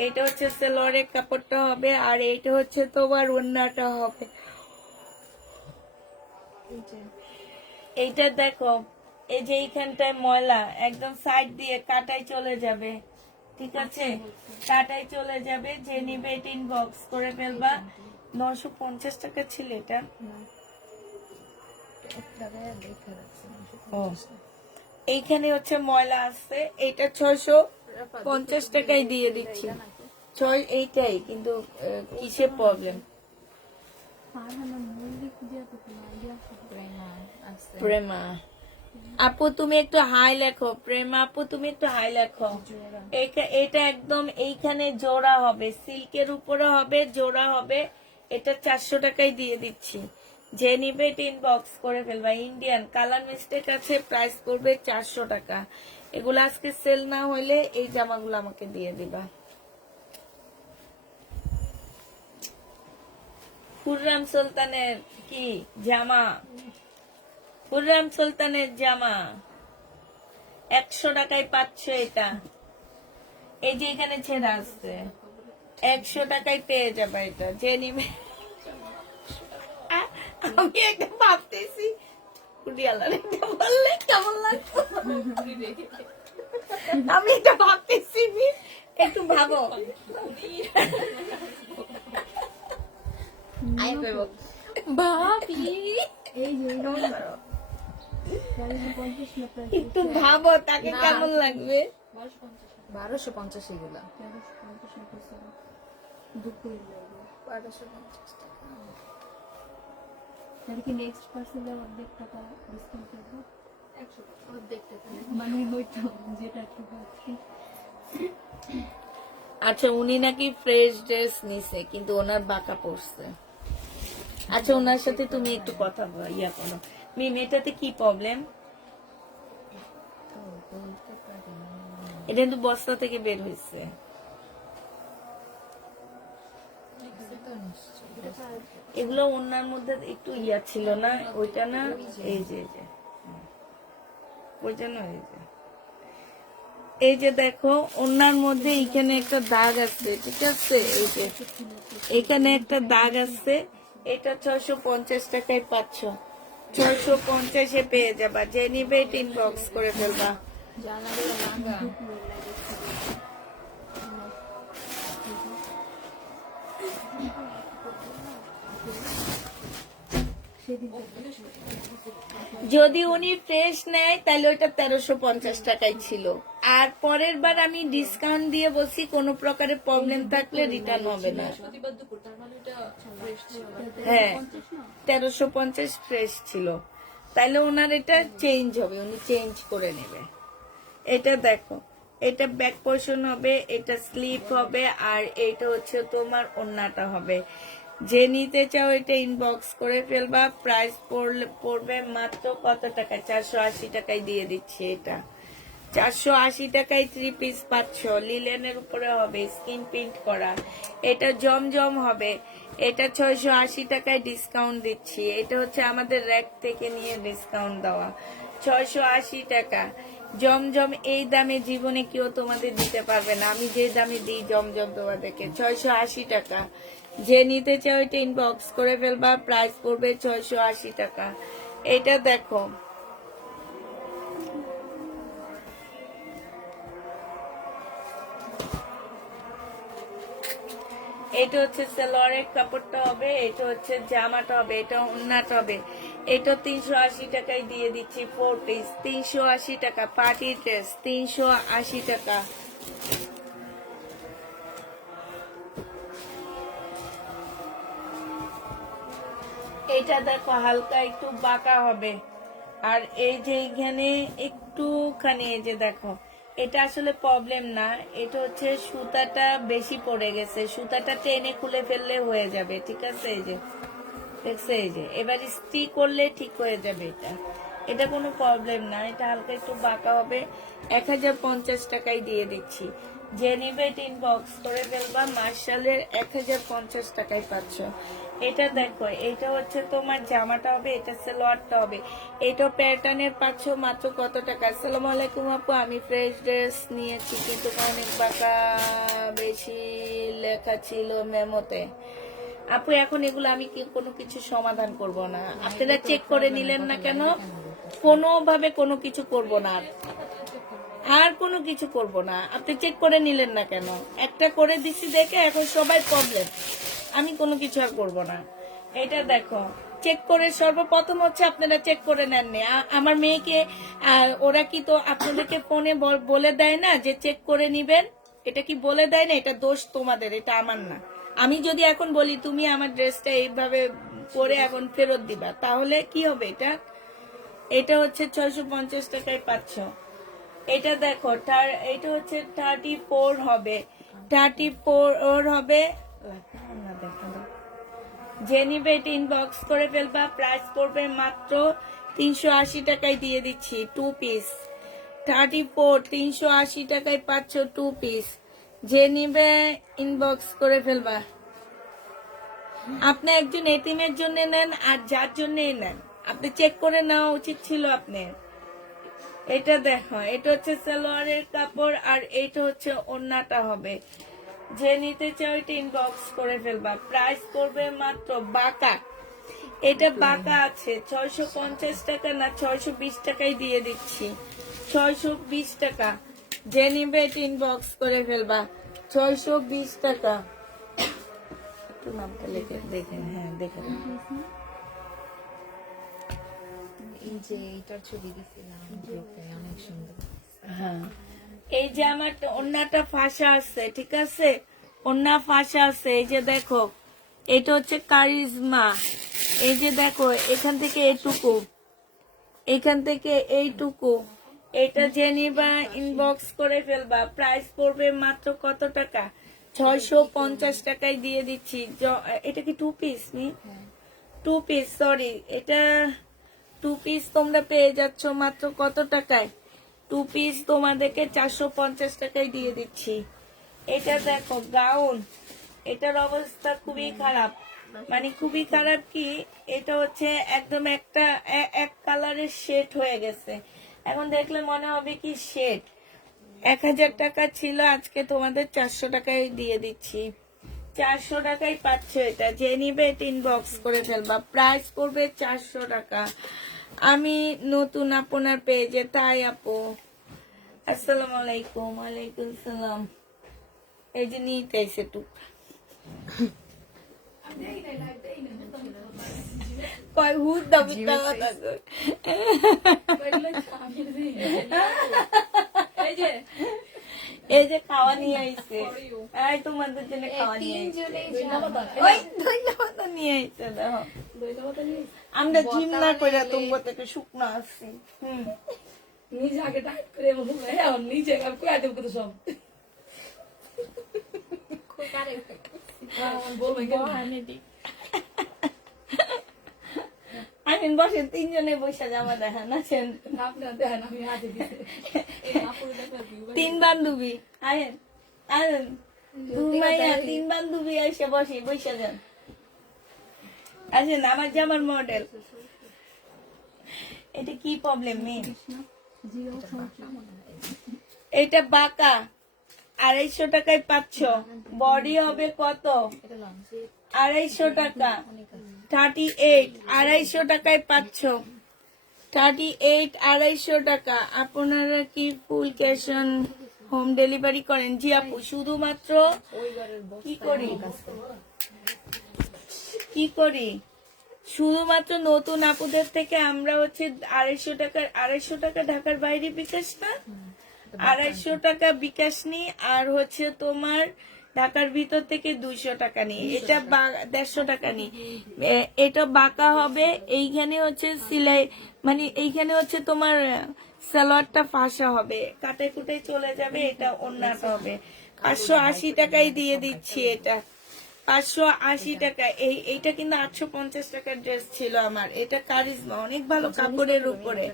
এটা হচ্ছে সেলোয়ারের কাপড়টা হবে, আর এটা হচ্ছে তোমার ওড়নাটা হবে। এইটা দেখো, এই যে এইখানটায় ময়লা একদম সাইড দিয়ে কাটাই চলে যাবে, ঠিক আছে, টাটাই চলে যাবে। যে নিবে এটা ইনবক্স করে ফেলবা। 950 টাকা ছিল এটা। ও, এইখানে হচ্ছে ময়লা আছে, এটা 650 টাকায় দিয়ে দিচ্ছি। এইটাই কিন্তু কিসের প্রবলেম? প্রেমা আপু তুমি একটু হাই লেখো। প্রেমা আপু তুমি একটু হাই লেখো। এটা একদম এইখানে জোড়া হবে, সিল্কের উপরে হবে, জোড়া হবে। এটা 400 টাকায় দিয়ে দিচ্ছি। যে নিবে এটা ইনবক্স করে ফেলবা। ইন্ডিয়ান কালার মিস্টেক আছে, প্রাইস পড়বে 400 টাকা। এগুলো আজকে সেল না হইলে এই জামাগুলো আমাকে দিয়ে দিবা। খুররাম সুলতানের কি জামা? খুররাম সুলতানের জামা 100 টাকায় পাচ্ছ এটা। এই যে এখানে ছেঁড়া আছে, 100 টাকায় পেয়ে যাবে এটা। যে নিবে আমি একটা ভাবতেছি কুড়িয়ালার একটা বললে কেমন লাগতো। আমি এটা ভাবতেছি, একটু ভাবো। ভাবি একটু ভাবো তাকে কেমন লাগবে। 1250 এগুলা। 1250 নেক্সট পার্সেলে অর্ধেক টাকা ডিসকাউন্ট করবো, 100 অর্ধেক টাকা। মানে হয়তো যেটা ঠিক আছে। আচ্ছা, উনি নাকি ফ্রেশ ড্রেস নিছে কিন্তু ওনার বাঁকা পড়ছে। আচ্ছা, ওনার সাথে তুমি একটু কথা ইয়া করো। মিম, এটাতে কি প্রবলেম? এটা কিন্তু বস্তা থেকে বের হয়েছে। এগুলো ওনার মধ্যে একটু ইয়া ছিল না, ওইটা না, এই যে ওই জন্য এই যে দেখো ওনার মধ্যে এখানে একটা দাগ আছে, ঠিক আছে? এই যে এখানে একটা দাগ আছে। এটা 650 টাকায় পাচ্ছ। 650-এ পেয়ে যাবা। যে নিবে এটা ইনবক্স করে ফেলবা। জানাগুলো ভাঙা। যদি উনি ফ্রেশ নেয় তাহলে ওইটা 1350 টাকায় ছিল। আর পরের বার আমি ডিসকাউন্ট দিয়ে বলছি কোনো প্রকারের প্রবলেম থাকলে রিটার্ন হবে না। হ্যাঁ, 1350 ফ্রেশ ছিল। তাইলে ওনার এটা চেঞ্জ হবে, উনি চেঞ্জ করে নেবে। এটা দেখো, এটা ব্যাক পোর্শন হবে, এটা স্লিপ হবে, আর এটা হচ্ছে তোমার ওড়নাটা হবে। যে নিতে চাও এটা ইনবক্স করে ফেলবা। প্রাইস পড়বে মাত্র কত টাকা? 480 টাকায় দিয়ে দিচ্ছি এটা। 480 টাকায় 3 পিস পাচ্ছ। লিলেনের উপরে হবে, স্কিন প্রিন্ট করা। এটা জমজম হবে। এটা 680 টাকায় ডিসকাউন্ট দিচ্ছি। এটা হচ্ছে আমাদের র্যাক থেকে নিয়ে ডিসকাউন্ট দেওয়া। 680 টাকা জমজম। এই দামে জীবনে কেউ তোমাদের দিতে পারবে না। আমি যে দামে দিই জমজম তোমাদেরকে, 680 টাকা। যে নিতে চাও এটা ইনবক্স করে ফেলবা। প্রাইস পড়বে 680 টাকা। এটা দেখো, এটা হচ্ছে সালোয়ারের কাপড়টা হবে, এটা হচ্ছে জামাটা হবে, এটা ওড়নাটা হবে। এটা 380 টাকায় দিয়ে দিচ্ছি 4 পিস। 380 টাকা। পার্টি ড্রেস 380 টাকা। এটা দেখো হালকা একটু বাঁকা হবে। আর এই যে এখানে একটুখানি এই যে দেখো, এটা আসলে প্রবলেম না, এটা হচ্ছে সুতাটা বেশি পড়ে গেছে। সুতাটা টেনে খুলে ফেললে হয়ে যাবে, ঠিক আছে? এই যে দেখছে, এই যে এবার স্টি করলে ঠিক হয়ে যাবে। এটা কোনো প্রবলেম না। এটা হালকা একটু বাঁকা হবে। 1050 টাকায় দিয়ে দিচ্ছি। যে নিবে এটা ইনবক্স করে ফেলবা। মার্শালের 1050 টাকায় পাচ্ছ। এটা দেখো, এটা হচ্ছে তোমার জামাটা হবে, এটা সালোয়ারটা হবে। এটা প্যাটার্নের পাচ্ছ মাত্র কত টাকা? আসসালামু আলাইকুম আপু, আমি ফ্রেশ ড্রেস নিয়েছি কিন্তু অনেক বাঁকা বেশি লেখা ছিল মেমোতে। আপু এখন এগুলো আমি কোনো কিছু সমাধান করব না। আপনারা চেক করে নিলেন না কেন? কোনোভাবে কোনো কিছু করব না। আর আর কোনো কিছু করব না। আপনি চেক করে নিলেন না কেন? একটা করে দিচ্ছি দেখে এখন সবাই প্রবলেম। আমি কোনো কিছু আর করব না। এটা দেখো, চেক করে সর্বপ্রথম হচ্ছে আপনারা চেক করে নেননি। আমার মেয়েকে ওরা কি তো আপনাদেরকে ফোনে বলে দেয় না যে চেক করে নিবেন? এটা কি বলে দেয় না? এটা দোষ তোমাদের, এটা আমার না। আমি যদি এখন বলি তুমি আমার ড্রেসটা এইভাবে পরে এখন ফেরত দিবা, তাহলে কি হবে? এটা হচ্ছে 650 টাকায় পাচ্ছ। এটা দেখো, এটা হচ্ছে 34 হবে, 34 হবে। যে নিবে এটা ইনবক্স করে ফেলবা। প্রাইস পড়বে মাত্র 380 টাকায় দিয়ে দিচ্ছি 2 পিস। 34 380 টাকায় পাচ্ছ 2 পিস। যে নিবে ইনবক্স করে ফেলবা। আপনি একজন এতিমের জন্য নেন আর যার জন্যই নেন, আপনি চেক করে নেওয়া উচিত ছিল আপনার। এটা দেখো, এটা হচ্ছে সালোয়ারের কাপড় আর এটা হচ্ছে ওড়নাটা হবে। যে নিতে চাও এটা ইনবক্স করে ফেলবা। প্রাইস পড়বে মাত্র বাঁকা, এটা বাঁকা আছে 650 টাকা না 620 টাকায় দিয়ে দিচ্ছি। 620 টাকা। যে নিবে এটা ইনবক্স করে ফেলবা। 620 টাকা। একটু নামটা লিখে দেখেন। হ্যাঁ দেখেন, এই যে এইটার ছবি দিছিলাম গ্রুপে, অনেক সুন্দর। হ্যাঁ এই যে আমার ওড়নাটা ফাঁসা আছে, ঠিক আছে? ওড়না ফাঁসা আছে। এই যে দেখো, এটা হচ্ছে কারিজমা। এই যে দেখো, এখান থেকে এইটুকু, এখান থেকে এইটুকু। এটা যে নিবা ইনবক্স করে ফেলবা। প্রাইস পড়বে মাত্র কত টাকা? 650 টাকায় দিয়ে দিচ্ছি। এটা কি 2 পিস নি? 2 পিস, সরি, এটা 2 পিস তোমরা পেয়ে যাচ্ছ মাত্র কত টাকায়? 2 পিস তোমাদেরকে 450 টাকায় দিয়ে দিচ্ছি। এটা দেখো গাউন, এটার অবস্থা খুবই খারাপ, মানে খুবই খারাপ। কি এটা হচ্ছে একদম এক কালারের শেড হয়ে গেছে। এখন দেখলে মনে হবে কি শেড। 1000 টাকা ছিল, আজকে তোমাদের 400 টাকায় দিয়ে দিচ্ছি। 400 টাকায় পাচ্ছ এটা। যে নিবে এটা ইনবক্স করে ফেলবা। প্রাইস পড়বে 400 টাকা। আমি নতুন আপনার পেজে, তাই আপু। আসসালামু আলাইকুম। ওয়ালাইকুম সালাম। এই যে নিতে এসে টুক কয় হুদ দাবি এই যে খাওয়া নিয়ে আইছে। এই তোমাদের জন্য খাওয়া নিয়ে আইছে। ওই ধন্যবাদ নিয়ে আইছে। দেখো আমরা জিম না করে তোমার থেকে শুকনো আছি। নিজে আগে টাইট করে নিজে কয়ে দেবো তো সব আমি বসে তিনজনে বসে জামা দেখান আছেন। তিন বান্ধবী আয়েন আয়েন, দুই মাইয়া তিন বান্ধবী এসে বসে বসে যান। আছেন আমার জামার মডেল। এটা কি প্রবলেম মেন? এটা বাঁকা, 250 টাকায় পাচ্ছ। বডি হবে কত? 250 টাকা। 38 250 টাকায় পাচ্ছ। 38 250 টাকা। আপনারা কি full cash on home delivery করেন? জি আপু, শুধুমাত্র কি করি শুধুমাত্র নতুন আপুদের থেকে আমরা হচ্ছে 250 টাকা ঢাকার বাইরে বিকাশ না, 250 টাকা বিকাশ নিই। আর হচ্ছে তোমার ঢাকার ভিতর থেকে 200 টাকা নিই। এটা 150 টাকা নিই। এটা বাঁকা হবে। এইখানে হচ্ছে সিলাই, মানে এইখানে হচ্ছে তোমার সালোয়ারটা ফাঁসা হবে, কাটে কুটে চলে যাবে। এটা ওড়নাটা হবে। 580 টাকায় দিয়ে দিচ্ছি এটা। 580 টাকা। এইটা কিন্তু 850 টাকার ড্রেস ছিল আমার। এটা কারিজমা, অনেক ভালো কাপড়ের উপরে।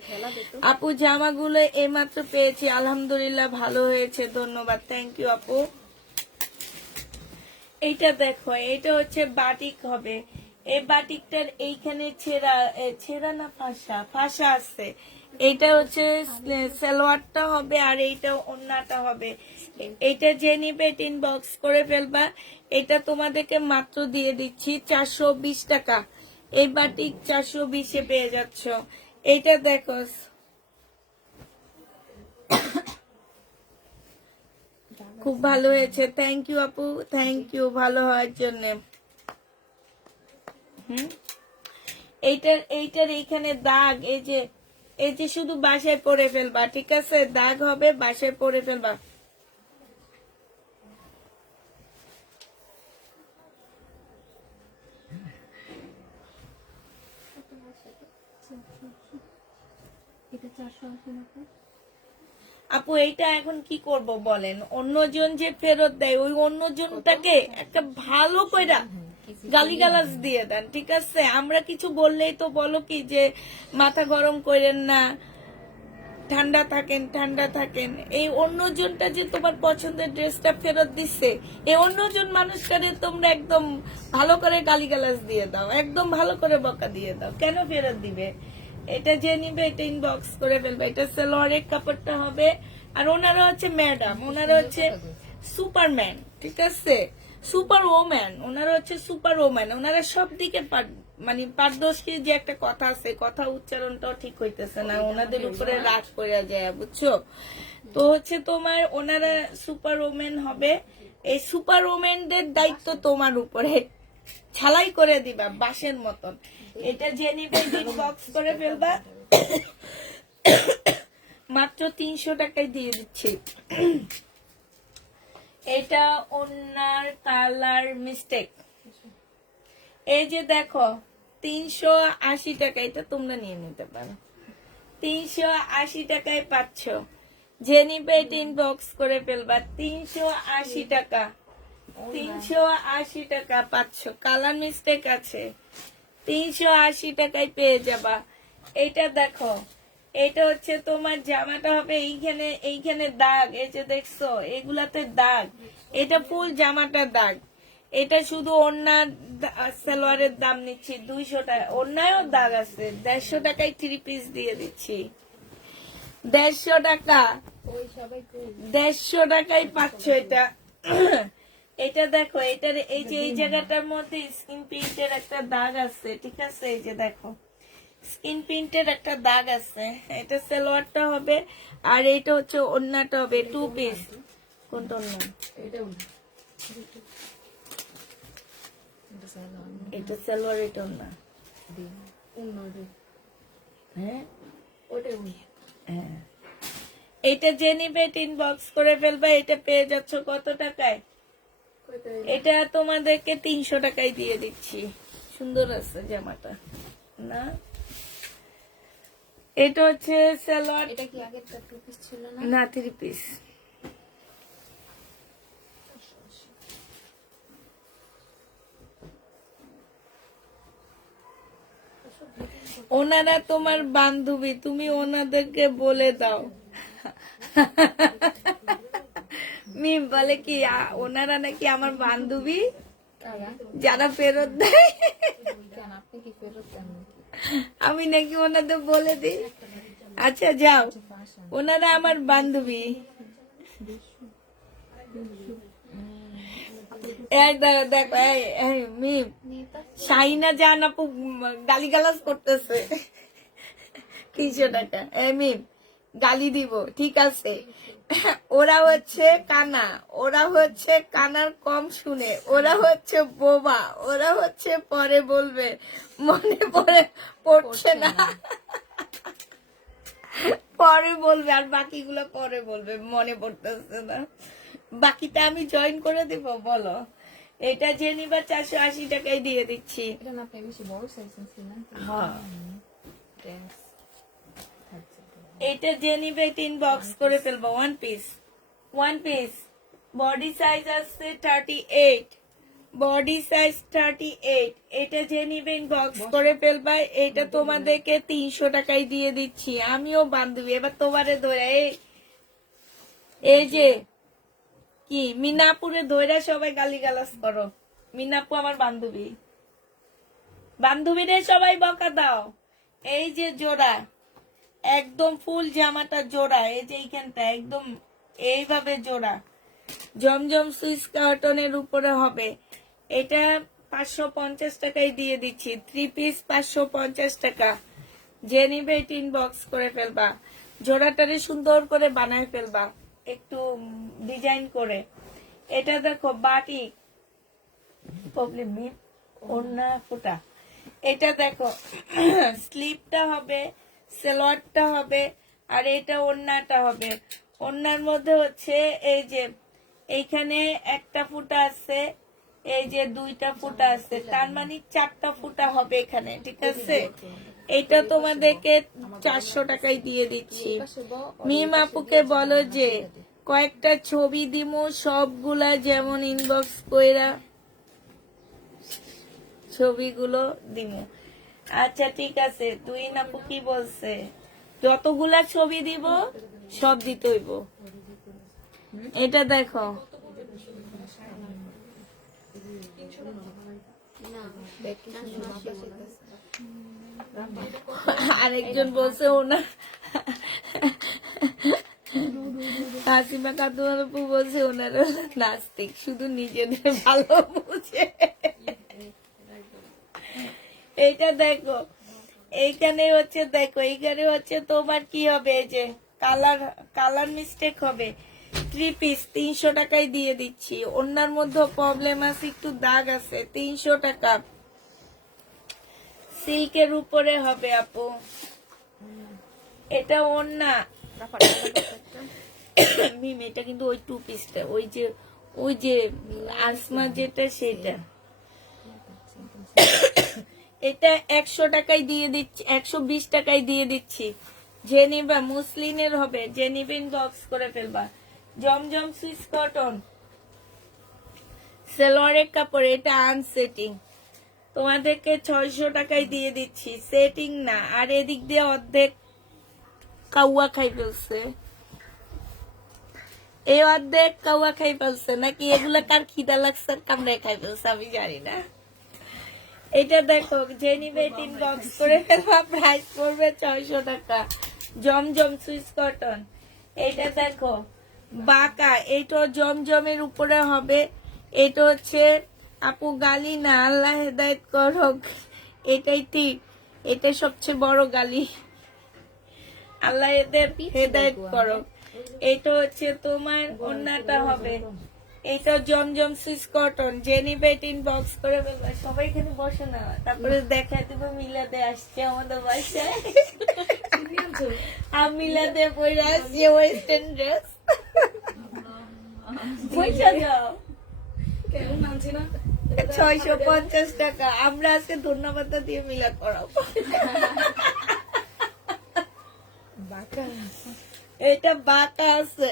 আপু জামাগুলো এইমাত্র পেয়েছি, আলহামদুলিল্লাহ ভালো হয়েছে, ধন্যবাদ, থ্যাংক ইউ আপু। এইটা দেখো, এটা হচ্ছে বাটিক হবে। এই বাটিকটার এইখানে ছেঁড়া না ফাঁসা আছে। এইটা হচ্ছে সালোয়ারটা হবে আর এইটা ওড়নাটা হবে। এটা যে নিবে এটা ইনবক্স করে ফেলবা। এটা তোমাদেরকে মাত্র দিয়ে দিচ্ছি 420 টাকা। এই বাটিক 420-এ পেয়ে যাচ্ছ। এইটা দেখো, খুব ভালো হয়েছে, থ্যাংক ইউ আপু, থ্যাংক ইউ ভালো হওয়ার জন্য। এইটার এইখানে দাগ, এই যে শুধু বাসায় পরে ফেলবা, ঠিক আছে? দাগ হবে, বাসায় পরে ফেলবা। আপু এইটা এখন কি করব বলেন? অন্যজন যে ফেরত দেয়, ওই অন্যজনটাকে একটা ভালো কইরা গালিগালাজ দিয়ে দেন, ঠিক আছে? আমরা কিছু বললেই তো বলো কি যে মাথা গরম করেন না, ঠান্ডা থাকেন, ঠান্ডা থাকেন। এই অন্যজনটা যে তোমার পছন্দের ড্রেসটা ফেরত দিচ্ছে, এই অন্যজন মানুষটারে তোমরা একদম ভালো করে গালিগালাজ দিয়ে দাও, একদম ভালো করে বকা দিয়ে দাও। কেন ফেরত দিবে? এটা যে নিবে এটা ইনবক্স করে ফেলবে। এটা সালোয়ারের কাপড়টা হবে, আর ওনারা হচ্ছে ম্যাডাম, ওনারা হচ্ছে সুপারম্যান, ঠিক আছে? সুপার ওম্যান, ওনারা হচ্ছে সুপার ওম্যান। ওনারা সব দিকে মানে পারদর্শী যে একটা কথা আছে, কথা উচ্চারণটাও ঠিক হইতেছে না, ওনাদের উপরে রাগ করে যায়, বুঝছো? তো হচ্ছে তোমার ওনারা সুপার ওম্যান হবে। এই সুপার ওম্যানদের দায়িত্ব তোমার উপরে, ছালাই করে দিবা বাঁশের মতন। এটা যে নিবে ইনবক্স করে ফেলবা, মাত্র 300 টাকায় দিয়ে দিচ্ছি। এটা ওনার কালার মিস্টেক, এই যে দেখো 380 টাকা, এটা তোমরা নিয়ে নিতে পারো। 380 টাকায় পাচ্ছ, যে নিবে এটা ইনবক্স করে ফেলবা। 380 টাকা, 380 টাকা পাচ্ছ। কালার মিস্টেক আছে, 380 টাকায় পেয়ে যাবা। এটা দেখো, এটা হচ্ছে তোমার জামাটা হবে এইখানে দাগ, এই যে দেখছো এগুলাতে দাগ, এটা ফুল জামাটা দাগ। এটা শুধু ওড়না সালোয়ারের দাম নিচ্ছি 200 টাকা, ওড়নায়ও দাগ আছে। 150 টাকায় 3 পিস দিয়ে দিচ্ছি, 150 টাকা, 150 টাকায় পাচ্ছ এটা। এটা দেখো, এটার এই যে এই জায়গাটার মধ্যে স্কিন প্রিন্টের একটা দাগ আছে, ঠিক আছে? এই যে দেখো স্কিন প্রিন্টের একটা দাগ আছে। এটা সালোয়ারটা হবে, আর এটা হচ্ছে ওড়নাটা হবে 2 পিস। কোনটা ওড়না? এটা সালোয়ার, এটা ওড়না। হ্যাঁ, হ্যাঁ। এটা যে নিবে ইনবক্স করে ফেলবা। এটা পেয়ে যাচ্ছ কত টাকায়? এটা তোমাদেরকে 300 টাকায় দিয়ে দিচ্ছি। সুন্দর আছে জামাটা না? এটা হচ্ছে সালোয়ার, এটা কি আগেরটা 2 পিস ছিল না? না 3 পিস। ওনারা তোমার বান্ধবী, তুমি ওনাদেরকে বলে দাও। মিম বলে কি ওনারা নাকি আমার বান্ধবী, যারা ফেরত দেয়। আপনি কি ফেরত দেন? আমি নাকি ওনাদের বলে দিই। আচ্ছা যাও, ওনারা আমার বান্ধবী। দেখো মিম, শাহিনা জান আপু গালিগালাজ করতেছে। 300 টাকা। মিম গালি দিব, ঠিক আছে? ওরা হচ্ছে কানা, ওরা হচ্ছে কানার কম শুনে, ওরা হচ্ছে বোবা, ওরা হচ্ছে পরে বলবে, মনে পড়ছে না, পরে বলবে, আর বাকিগুলো পরে বলবে মনে পড়তেছে না। বাকিটা আমি জয়েন করে দিব, বলো। এটা যে নিবা 480 টাকায় দিয়ে দিচ্ছি। এটা না আপনি বেশি বড় সাইজ নিছিলেন? হ্যাঁ, থ্যাঙ্কস। এটা যে নিবে ইনবক্স করে ফেলবো। 1 পিস, 1 পিস। বডি সাইজ আছে 38, বডি সাইজ 38। এটা যে নিবে ইনবক্স করে ফেলবা। এটা তোমাদেরকে 300 টাকায় দিয়ে দিচ্ছি। আমিও বান্ধবী, এবার তোমারে ধরে এই যে কি মিনাপুরে ধৈরা সবাই গালিগালাজ করো। মিনাপু আমার বান্ধবী, বান্ধবীরে সবাই বকা দাও। এই যে জোড়া, একদম ফুল জামাটা জোড়া, এই যে এইখানটা একদম এইভাবে জোড়া, জমজম সুইস কার্টনের উপরে হবে। এটা 550 টাকায় দিয়ে দিচ্ছি। 3 পিস 550 টাকা। যে নিবে এটা ইনবক্স করে ফেলবা, জোড়াটারে সুন্দর করে বানায় ফেলবা। একটু ডিজাইন করে। এটা দেখো বাটিক প্রবলেম নেই, ওড়না ফোটা। এটা দেখো স্লিপটা হবে, সেলোয়ারটা হবে, আর এটা ওড়নাটা হবে। ওড়নার মধ্যে হচ্ছে এই যে এইখানে একটা ফুটা আছে, এই যে দুইটা ফুটা আছে, তার মানে 4টা ফুটা হবে এখানে, ঠিক আছে। এটা তোমাদেরকে 400 টাকায় দিয়ে দিচ্ছি। মিম আপুকে বলো যে কয়েকটা ছবি দিমু, সবগুলা যেমন ইনবক্স কইরা ছবিগুলো দিমু। আচ্ছা ঠিক আছে, তুই আপু কি বলছে, যতগুলা ছবি দিব সব দিতে হইব। এটা দেখো আরেকজন বলছে ওনার হাসিমা কাতুয়া আপু বলছে ওনারা নাস্তিক, শুধু নিজেদের ভালো বুঝে। এইটা দেখো, এইখানে হচ্ছে দেখো, এইখানে হচ্ছে তোমার কি হবে, এই যে কালার মিস্টেক হবে। 3 পিস 300 টাকায় দিয়ে দিচ্ছি। ওনার মধ্যে প্রবলেম আছে, একটু দাগ আছে, 300 টাকা। সিল্কের উপরে হবে আপু। এটা ওড়না মিম, এটা কিন্তু ওই 2 পিসটা, ওই যে আসমা যেটা সেটা। এটা 100 টাকায় দিয়ে দিচ্ছি, 120 টাকায় দিয়ে দিচ্ছি। যে নিবা মুসলিনের হবে, যে নিবেন বক্স করে ফেলবা। জমজম সুইস কটন সেলোয়ারের কাপড়, এটা আনসেটিং, তোমাদেরকে 600 টাকায় দিয়ে দিচ্ছি, সেটিং না। আর এদিক দিয়ে অর্ধেক কাউয়া খাই ফেলছে, এই অর্ধেক কাউয়া খাই ফেলছে নাকি, এগুলা কার খিদা লাগছে কামড়ে খাই ফেলছে আমি জানি না। এটা দেখো, যে নিবে 3 বক্স করে ফেলবা, প্রাইস পড়বে 600 টাকা। জমজম সুইস কটন। এটা দেখো বাঁকা, এইটা জমজমের উপরে হবে। এটা হচ্ছে আপু গালি না, আল্লাহ হেদায়েত করুক, এটাই ঠিক, এটা সবচেয়ে বড় গালি, আল্লাহ এদের হেদায়েত করুক। এটা হচ্ছে তোমার ওড়নাটা হবে। এটা জমজম সুইস কটন, যে নিবে 3 বক্স করে ফেলবা। সবাই এখানে বসে না, তারপরে দেখা দেবো মিলাদে আসছে আমাদের বাসায়। আমি মিলাদে পরে আসছি ওয়েস্টার্ন ড্রেস, বুঝা যাও। কেমন আনছি না 650 টাকা। আমরা আজকে ধন্যবাদ দিয়ে মিলাদ করাবো। এটা বাঁকা আছে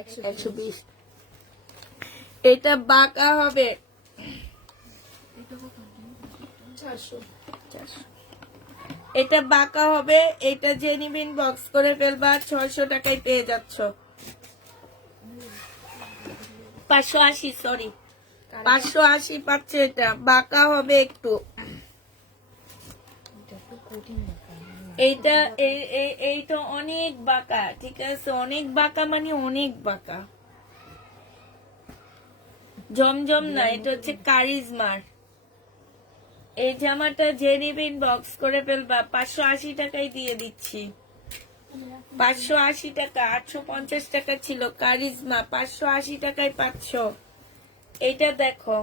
120, এটা বাঁকা হবে 400। এটা বাঁকা হবে। এটা যে নিবেন বক্স করে ফেলবা, 600 টাকায় পেয়ে যাচ্ছ। 580, সরি 580 পাচ্ছে। এটা বাঁকা হবে একটু, এইটা অনেক বাঁকা, ঠিক আছে, অনেক বাঁকা মানে অনেক বাঁকা। জমজম না, এটা হচ্ছে কারিজমার। এই জামাটা যে নিবেন বক্স করে ফেলবা, 580 টাকায় দিয়ে দিচ্ছি। 580 টাকা, 850 টাকা ছিল কারিজমা, 580 টাকায় পাচ্ছ। এইটা দেখো,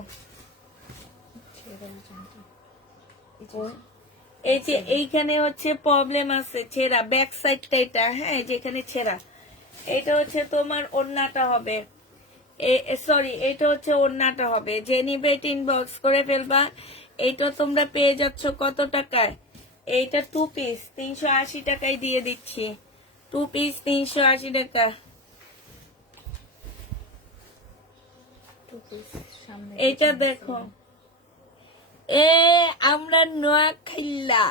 এই যে এইখানে হচ্ছে প্রবলেম আছে, ছেঁড়া ব্যাক সাইডটা, এটা হ্যাঁ যেখানে ছেঁড়া। এটা হচ্ছে তোমার ওড়নাটা হবে, সরি এটা হচ্ছে ওড়নাটা হবে। যে নিবে 3 বক্স করে ফেলবা। এইটা তোমরা পেয়ে যাচ্ছ কত টাকায়? এইটা 2 পিস 380 টাকায় দিয়ে দিচ্ছি। 2 পিস 380 টাকা। এইটা দেখো, আমরা নোয়াখাইলা,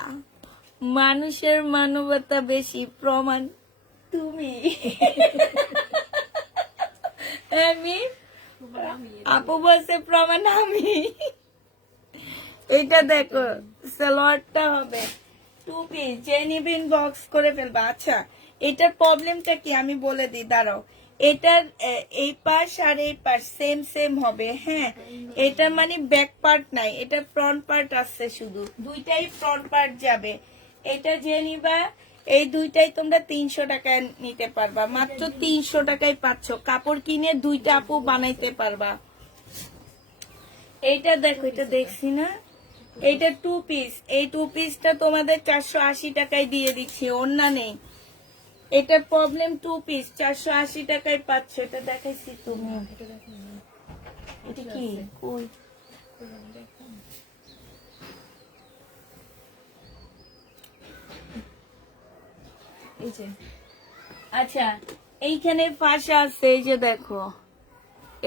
মানুষের মানবতা বেশি, প্রমাণ তুমি। আমি আপু বলছে প্রমাণ আমি। এটা দেখো, সালোয়ারটা হবে 2 পিস, যে নিবেন বক্স করে ফেলবা। আচ্ছা, এটার প্রবলেমটা কি আমি বলে দিই, দাঁড়াও। এটার এই পাশ আর এই পাশ সেম সেম হবে, হ্যাঁ। এটা মানে ব্যাক পার্ট নাই, এটা ফ্রন্ট পার্ট আছে, শুধু দুইটাই ফ্রন্ট পার্ট যাবে। এটা যে নিবা এই দুইটাই তোমরা 300 টাকায় নিতে পারবা, মাত্র 300 টাকায় পাচ্ছ। কাপড় কিনে দুইটা আপু বানাইতে পারবা। এইটা দেখো, এটা দেখছি না, এইটা 2 পিস। এই 2 পিসটা তোমাদের 480 টাকায় দিয়ে দিচ্ছি, অন্য নেই। এটা প্রবলেম 2 পিস 480 টাকায় পাচ্ছ। এটা দেখাইছি তুমি, এটা কি কই? এই যে আচ্ছা, এইখানে ফাঁসা আছে, এই যে দেখো,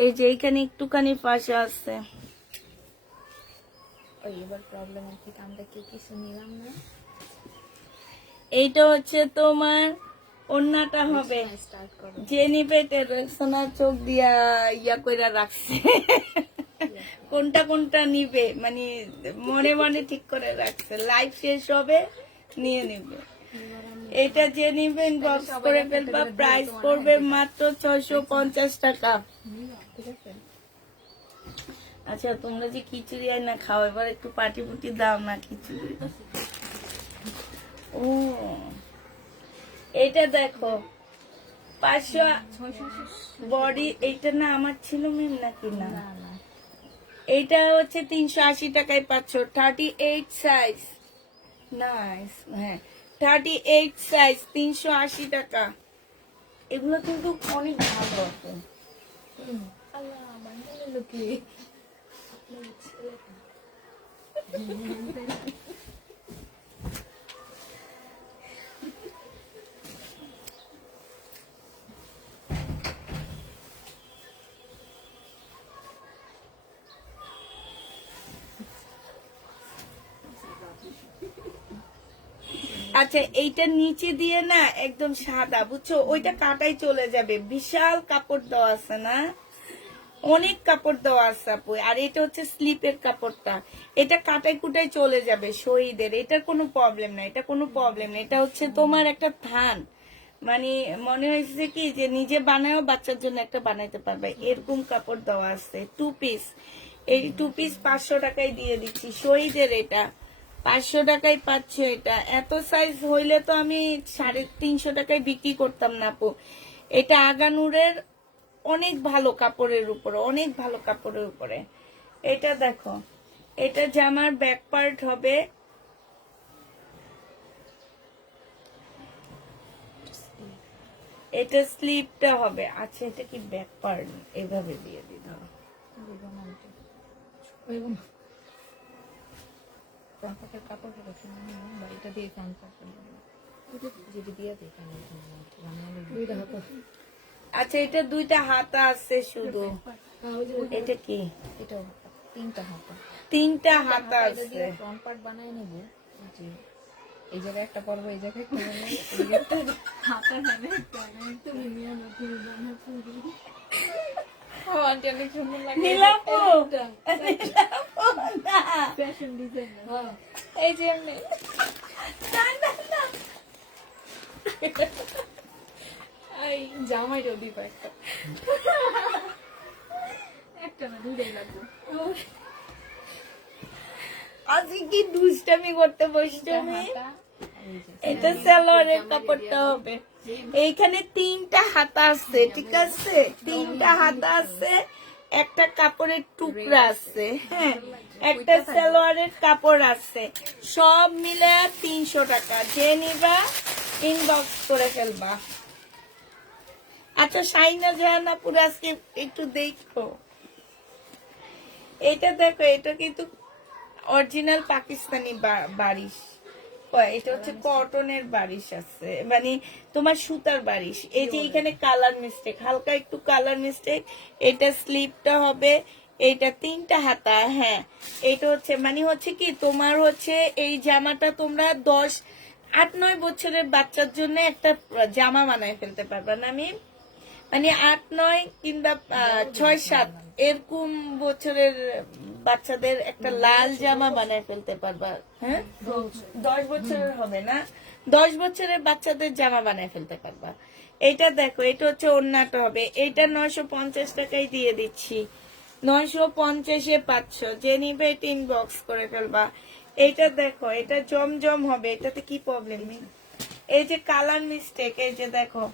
এই যে এইখানে একটুখানি ফাঁসা আছে। ওই এবার প্রবলেম আছে, আমরা কি কিছু নিলাম না। এইটা হচ্ছে তোমার অন্যটা হবে, স্টার্ট করো। যে নিবে সোনার চোখ দিয়া ইয়া কইরা রাখছে। কোনটা কোনটা নিবে মানে মনে মনে ঠিক করে রাখছে, লাইভ শেষ হবে নিয়ে নিবে। এটা যে নিবে ইনবক্স করে ফেলবা, প্রাইস পড়বে মাত্র 650 টাকা। ঠিক আছে, আচ্ছা, তোমরা যে খিচুড়ি আই না খাও, এবার একটু পাটি পুটি দাও না খিচুড়ি। ও এটা দেখো 500 বডি, এইটা না আমার ছিল মেম নাকি না? এইটা হচ্ছে 380 টাকায় পাচ্ছ, 38 সাইজ। নাইস, হ্যাঁ 38 সাইজ 380 টাকা। এগুলো কিন্তু অনেক ভালো আছে। আল্লাহ বান্ধবী লোকে আচ্ছা, এইটা নিচে দিয়ে না একদম সাদা, বুঝছো, ওইটা কাটাই চলে যাবে। বিশাল কাপড় দেওয়া আছে না, অনেক কাপড় দেওয়া আছে আপু। আর এটা হচ্ছে স্লিপের কাপড়টা, এটা কাটাই কুটাই চলে যাবে শহীদের। এটার কোনো প্রবলেম না, এটা কোনো প্রবলেম না। এটা হচ্ছে তোমার একটা থান, মানে মনে হয়েছে কি যে নিজে বানাও, বাচ্চার জন্য একটা বানাইতে পারবে, এরকম কাপড় দেওয়া আছে। 2 পিস, এই 2 পিস 500 টাকায় দিয়ে দিচ্ছি শহীদের। এটা 500 টাকায় পাচ্ছ। এটা এত সাইজ হইলে তো আমি 350 টাকায় বিক্রি করতাম না আপু। এটা আগানুরের অনেক ভালো কাপড়ের উপরে, অনেক ভালো কাপড়ের উপরে। এটা দেখো, এটা জামার ব্যাক পার্ট হবে, এটা স্লিপটা হবে। আচ্ছা, এটা কি ব্যাক পার্ট? এভাবে দিয়ে দিই দাও। কাপড় বাড়িটা দিয়ে যদি দিয়ে দিই আচ্ছা, এটা 2টা হাতা আছে শুধু। এটা কি? এটাও 3টা হাতা, 3টা হাতা আছে। ফ্রন্ট পার্ট বানায় নেব। যে এই জায়গায় একটা পরবো, এই জায়গায় একটা হাতা হবে। তুমি নিয়ে না, তুমি বানাতে ও আন্টি অনেক সুন্দর লাগে। Nilapu, fashion designer. হ্যাঁ এই যে এমনি এই জামাইটাও দিবা একটা, একটা না দুইটাই লাগবে। আজকে কি দুষ্টামি করতে বসছো আমি? হাতা, এই যে এটা সালোয়ারের কাপড়টা হবে। এইখানে 3টা হাতা আছে, ঠিক আছে, 3টা হাতা আছে, একটা কাপড়ের টুকরা আছে, হ্যাঁ, একটা সালোয়ারের কাপড় আছে, সব মিলে 300 টাকা। যে নিবা ইনবক্স করে ফেলবা। আচ্ছা, সাইনা জাহানা পুরো আজকে একটু দেখো। এটা দেখো, এটা কিন্তু অরিজিনাল পাকিস্তানি বারিশ। এটা হচ্ছে কটনের বারিশ আছে, মানে তোমার সুতার বারিশ। এই যে এখানে কালার মিস্টেক, হালকা একটু কালার মিস্টেক। এটা স্লিপটা হবে, এইটা 3টা হাতা, হ্যাঁ। এটা হচ্ছে মানে হচ্ছে কি তোমার হচ্ছে এই জামাটা তোমরা 8-9 বছরের বাচ্চার জন্য একটা জামা বানায় ফেলতে পারবা না আমি, মানে 8-9 কিংবা 6-7 এরকম বছরের বাচ্চাদের একটা লাল জামা বানায় ফেলতে পারবা, হ্যাঁ। 10 বছরের হবে না, 10 বছরের বাচ্চাদের জামা বানায় ফেলতে পারবা। এটা দেখো, এটা হচ্ছে ওড়নাটা হবে, এটা 950 টাকায় দিয়ে দিচ্ছি, 950-এ পাচ্ছ। যে নিবে এটা ইনবক্স করে ফেলবা। এটা দেখো, এটা জমজম হবে। এটাতে কি প্রবলেম? এই যে কালার মিস্টেক, এই যে দেখো,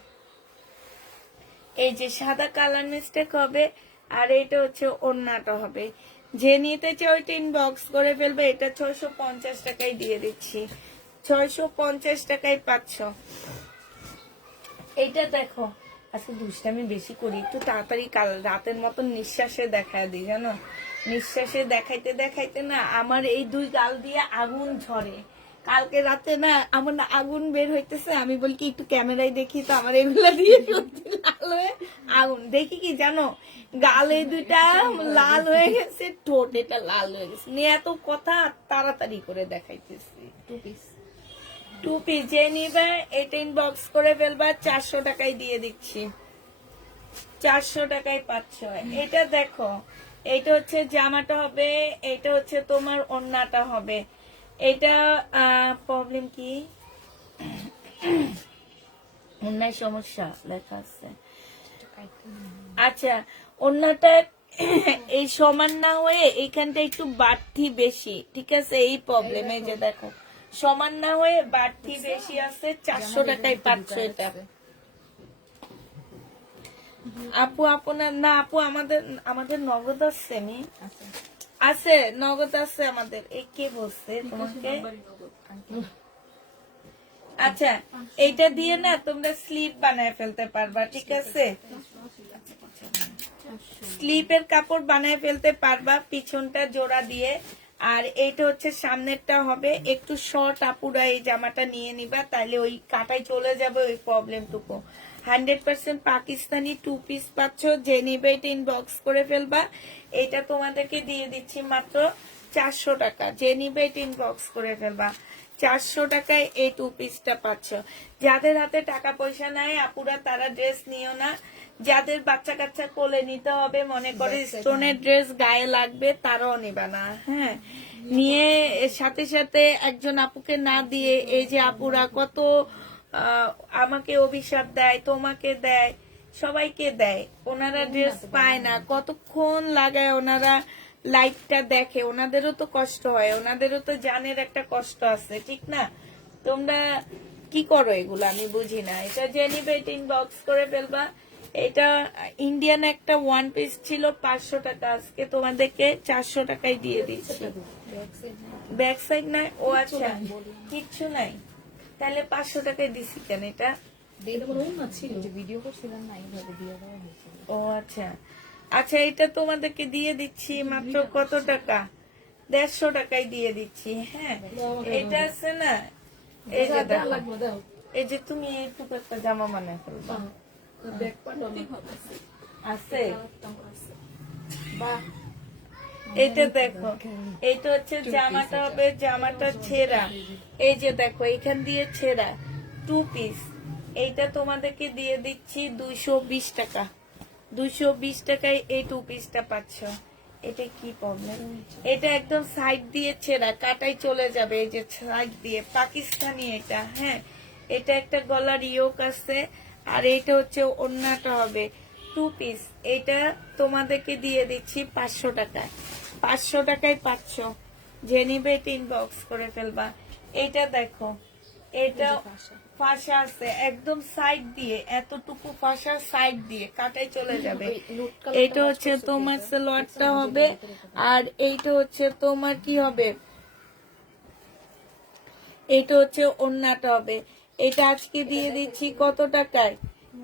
এই যে সাদা কালার মিস্টেক হবে, আর এটা হচ্ছে ওড়নাটা হবে। যে নিতে চাই ওইটা ইনবক্স করে ফেলবে। এটা 650 টাকায় দিয়ে দিচ্ছি, 650 টাকায় পাচ্ছ। এইটা দেখো, আজকে দুষ্টামি বেশি করি, একটু তাড়াতাড়ি কাল রাতের মতন নিঃশ্বাসে দেখায় দিই জানো, নিঃশ্বাসে দেখাইতে দেখাইতে না আমার এই দুই গাল দিয়ে আগুন ঝরে। কালকে রাতে না আমার না আগুন বের হইতেছে, আমি বলি কি একটু ক্যামেরায় দেখি, তো আমার এগুলা দিয়ে সত্যি লাল হয়ে আগুন। দেখি কি জানো, গালে দুইটা লাল হয়ে গেছে, ঠোঁট এটা লাল হয়ে গেছে, নিয়ে এত কথা তাড়াতাড়ি করে দেখাইতেছি। 2 পিস। 2 পিস যে নিবে এটা ইনবক্স করে ফেলবা, 400 টাকায় দিয়ে দিচ্ছি, 400 টাকায় পাচ্ছ। এটা দেখো, এটা হচ্ছে জামাটা হবে, এটা হচ্ছে তোমার ওড়নাটা হবে। এটা প্রবলেম কি, ওড়নায় সমস্যা লেখা আছে। আচ্ছা, ওড়নাটা এই সমান না হয়ে এইখানটা একটু বাড়তি বেশি, ঠিক আছে, এই প্রবলেম। এই যে দেখো, সমান না হয়ে বাড়তি বেশি আছে, 400 টাকায় পাচ্ছ এটা। আপু আপনার না, আপু আমাদের নগদ আছে, আছে নগদ আছে আমাদের। এই কে বলছে তোমাকে? আচ্ছা, এইটা দিয়ে না তোমরা স্লিপ বানায় ফেলতে পারবা, ঠিক আছে, স্লিপের কাপড় বানায় ফেলতে পারবা, পিছনটা জোড়া দিয়ে। আর এইটা হচ্ছে সামনেরটা হবে একটু শর্ট। আপুরা এই জামাটা নিয়ে নিবা, তাহলে ওই কাটাই চলে যাবে ওই প্রবলেমটুকু। 100% পাকিস্তানি 2 পিস পাচ্ছ, যে নিবে এটা ইনবক্স করে ফেলবা। এটা তোমাদেরকে দিয়ে দিচ্ছি মাত্র 400 টাকা, যে নিবে এটা ইনবক্স করে ফেলবা। 400 টাকায় এই 2 পিসটা পাচ্ছ। যাদের হাতে টাকা পয়সা নাই আপুরা তারা ড্রেস নিও না। যাদের বাচ্চা কাচ্চা কোলে নিতে হবে, মনে করে স্টোনের ড্রেস গায়ে লাগবে, তারাও নিবে না। হ্যাঁ, নিয়ে সাথে সাথে একজন আপুকে না দিয়ে, এই যে আপুরা কত আমাকে অভিশাপ দেয়, তোমাকে দেয়, সবাইকে দেয়, ওনারা ড্রেস পায় না, কতক্ষণ লাগায় ওনারা লাইভটা দেখে, ওনাদেরও তো কষ্ট হয়, ওনাদেরও তো জানের একটা কষ্ট আছে, ঠিক না? তোমরা কি করো এগুলো আমি বুঝি না। এটা যে নিবে এটা ইনবক্স করে ফেলবা। এটা ইন্ডিয়ান একটা 1 পিস ছিল 500 টাকা, আজকে তোমাদেরকে 400 টাকায় দিয়ে দিচ্ছি। ব্যাক সাইড নাই? ও আচ্ছা, কিচ্ছু নাই, তাহলে 500 টাকায় দিছি কেন? এটা ভিডিও করছিলাম না, এইভাবে দিয়ে দেওয়া হয়েছিল। ও আচ্ছা, আচ্ছা, এটা তোমাদেরকে দিয়ে দিচ্ছি মাত্র কত টাকা? 150 টাকায় দিয়ে দিচ্ছি। হ্যাঁ, এটা আছে না, এই যে দেখো, এই যে তুমি এইটুকু একটা জামা বানায় ফেলবা, আছে বাহ। এটা দেখো, এইটা হচ্ছে জামাটা হবে, জামাটা ছেঁড়া, এই যে দেখো এখান দিয়ে ছেঁড়া 2 পিস। এইটা তোমাদেরকে দিয়ে দিচ্ছি 220 টাকা, 220 টাকায় এই 2 পিসটা পাচ্ছ। এটা কি প্রবলেম? এটা একদম সাইড দিয়ে ছেঁড়া, কাটাই চলে যাবে, এই যে সাইড দিয়ে পাকিস্তানি এটা। হ্যাঁ, এটা একটা গলার ইয়োক আছে, আর এইটা হচ্ছে ওড়নাটা হবে 2 পিস। এটা তোমাদেরকে দিয়ে দিচ্ছি 500 টাকায়, 500 টাকায় পাচ্ছ। যে নিবে এটা ইনবক্স করে ফেলবা। এটা দেখো, এটা ফাঁসা আছে একদম সাইড দিয়ে, এতটুকু ফাঁসা সাইড দিয়ে কাটাই চলে যাবে। এইটা হচ্ছে তোমার সালোয়ারটা হবে, আর এইটা হচ্ছে তোমার কি হবে, এইটা হচ্ছে ওড়নাটা হবে। এটা আজকে দিয়ে দিচ্ছি কত টাকায়?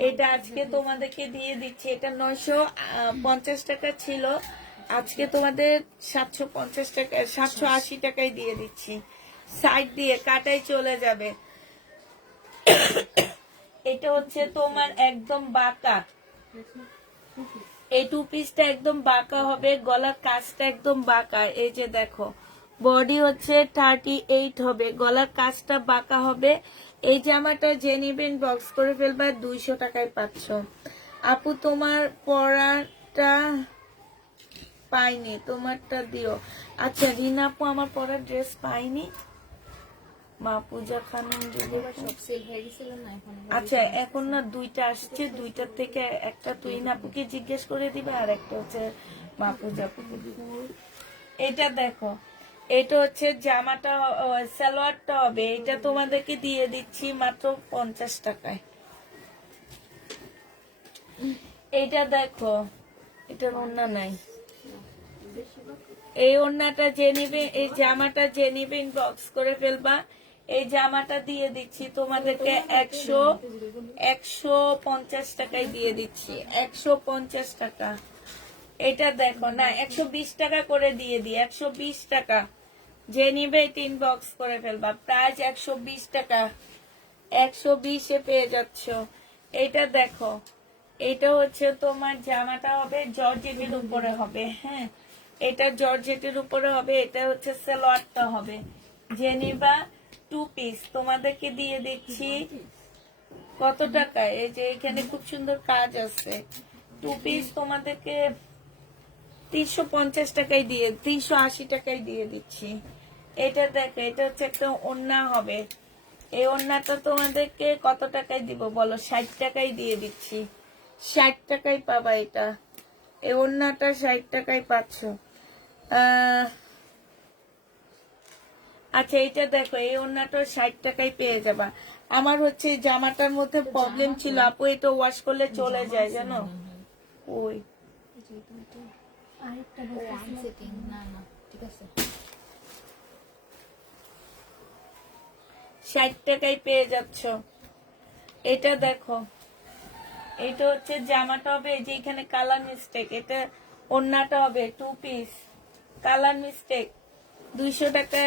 এটা আজকে তোমাদেরকে দিয়ে দিচ্ছি, এটা 950 টাকা ছিল, আজকে তোমাদের 750 টাকা, 780 টাকায় দিয়ে দিচ্ছি। সাইড দিয়ে কাটাই চলে যাবে। এটা হচ্ছে তোমার একদম বাঁকা, এই 2 পিসটা একদম বাঁকা হবে, গলার কাজটা একদম বাঁকা। এই যে দেখো, বডি হচ্ছে 38 হবে, গলার কাজটা বাঁকা হবে। এই জামাটা যে নিবেন বক্স করে ফেলবা, 200 টাকায় পাচ্ছ। আপু তোমার পরাটা পাইনি, তোমারটা দিও। আচ্ছা রিনা আপু, আমার পরার ড্রেস পাইনি, মা পূজা খানম সব সেল হয়ে গেছিল না, এখন আচ্ছা এখন না 2টা আসছে, 2টার থেকে একটা তুই নাপুকে জিজ্ঞেস করে দিবে, আর একটা হচ্ছে মা পূজা। এটা দেখো, এটা হচ্ছে জামাটা, সালোয়ারটা হবে, এটা তোমাদেরকে দিয়ে দিচ্ছি মাত্র 50 টাকায়। এইটা দেখো, এটার ওড়না নাই। এই ওড়নাটা যে নিবে, এই জামাটা যে নিবে ইনবক্স করে ফেলবা। এই জামাটা দিয়ে দিচ্ছি তোমাদেরকে 150 টাকায় দিয়ে দিচ্ছি, 150 টাকা। এটা দেখো না, 120 টাকা করে দিয়ে দিই, 120 টাকা। যে নিবে ইনবক্স করে ফেলবা, প্রাইস 120 টাকা, 120-এ পেয়ে যাচ্ছ। এটা দেখো, এটা হচ্ছে তোমার জামাটা হবে জর্জেটের উপরে হবে, হ্যাঁ এটা জর্জেটের উপরে হবে। এটা হচ্ছে সালোয়ারটা হবে। যে নিবা 2 পিস তোমাদেরকে দিয়ে দিচ্ছি কত টাকায়? এই যে এখানে খুব সুন্দর কাজ আছে। 2 পিস তোমাদেরকে 350 টাকায় দিয়ে, 380 টাকায় দিয়ে দিচ্ছি। এটা দেখো, এটা হচ্ছে একটা ওড়না হবে। এই ওড়নাটা তোমাদেরকে কত টাকায় দিব বলো? 60 টাকায় দিয়ে দিচ্ছি, 60 টাকায় পাবা এটা। এই ওড়নাটা 60 টাকায় পাচ্ছ। আচ্ছা এটা দেখো, এই ওড়নাটা 60 টাকায় পেয়ে যাবা। আমার হচ্ছে এই জামাটার মধ্যে প্রবলেম ছিল আপু, এটা ওয়াশ করলে চলে যায় জানো। ওই না না ঠিক আছে। 60 টাকায় পেয়ে যাচ্ছ। এটা দেখো, এটা হচ্ছে জামাটা হবে, এই যে এখানে কালার মিস্টেক। এটা ওড়নাটা হবে 2 পিস, কালার মিস্টেক। 200 টাকা,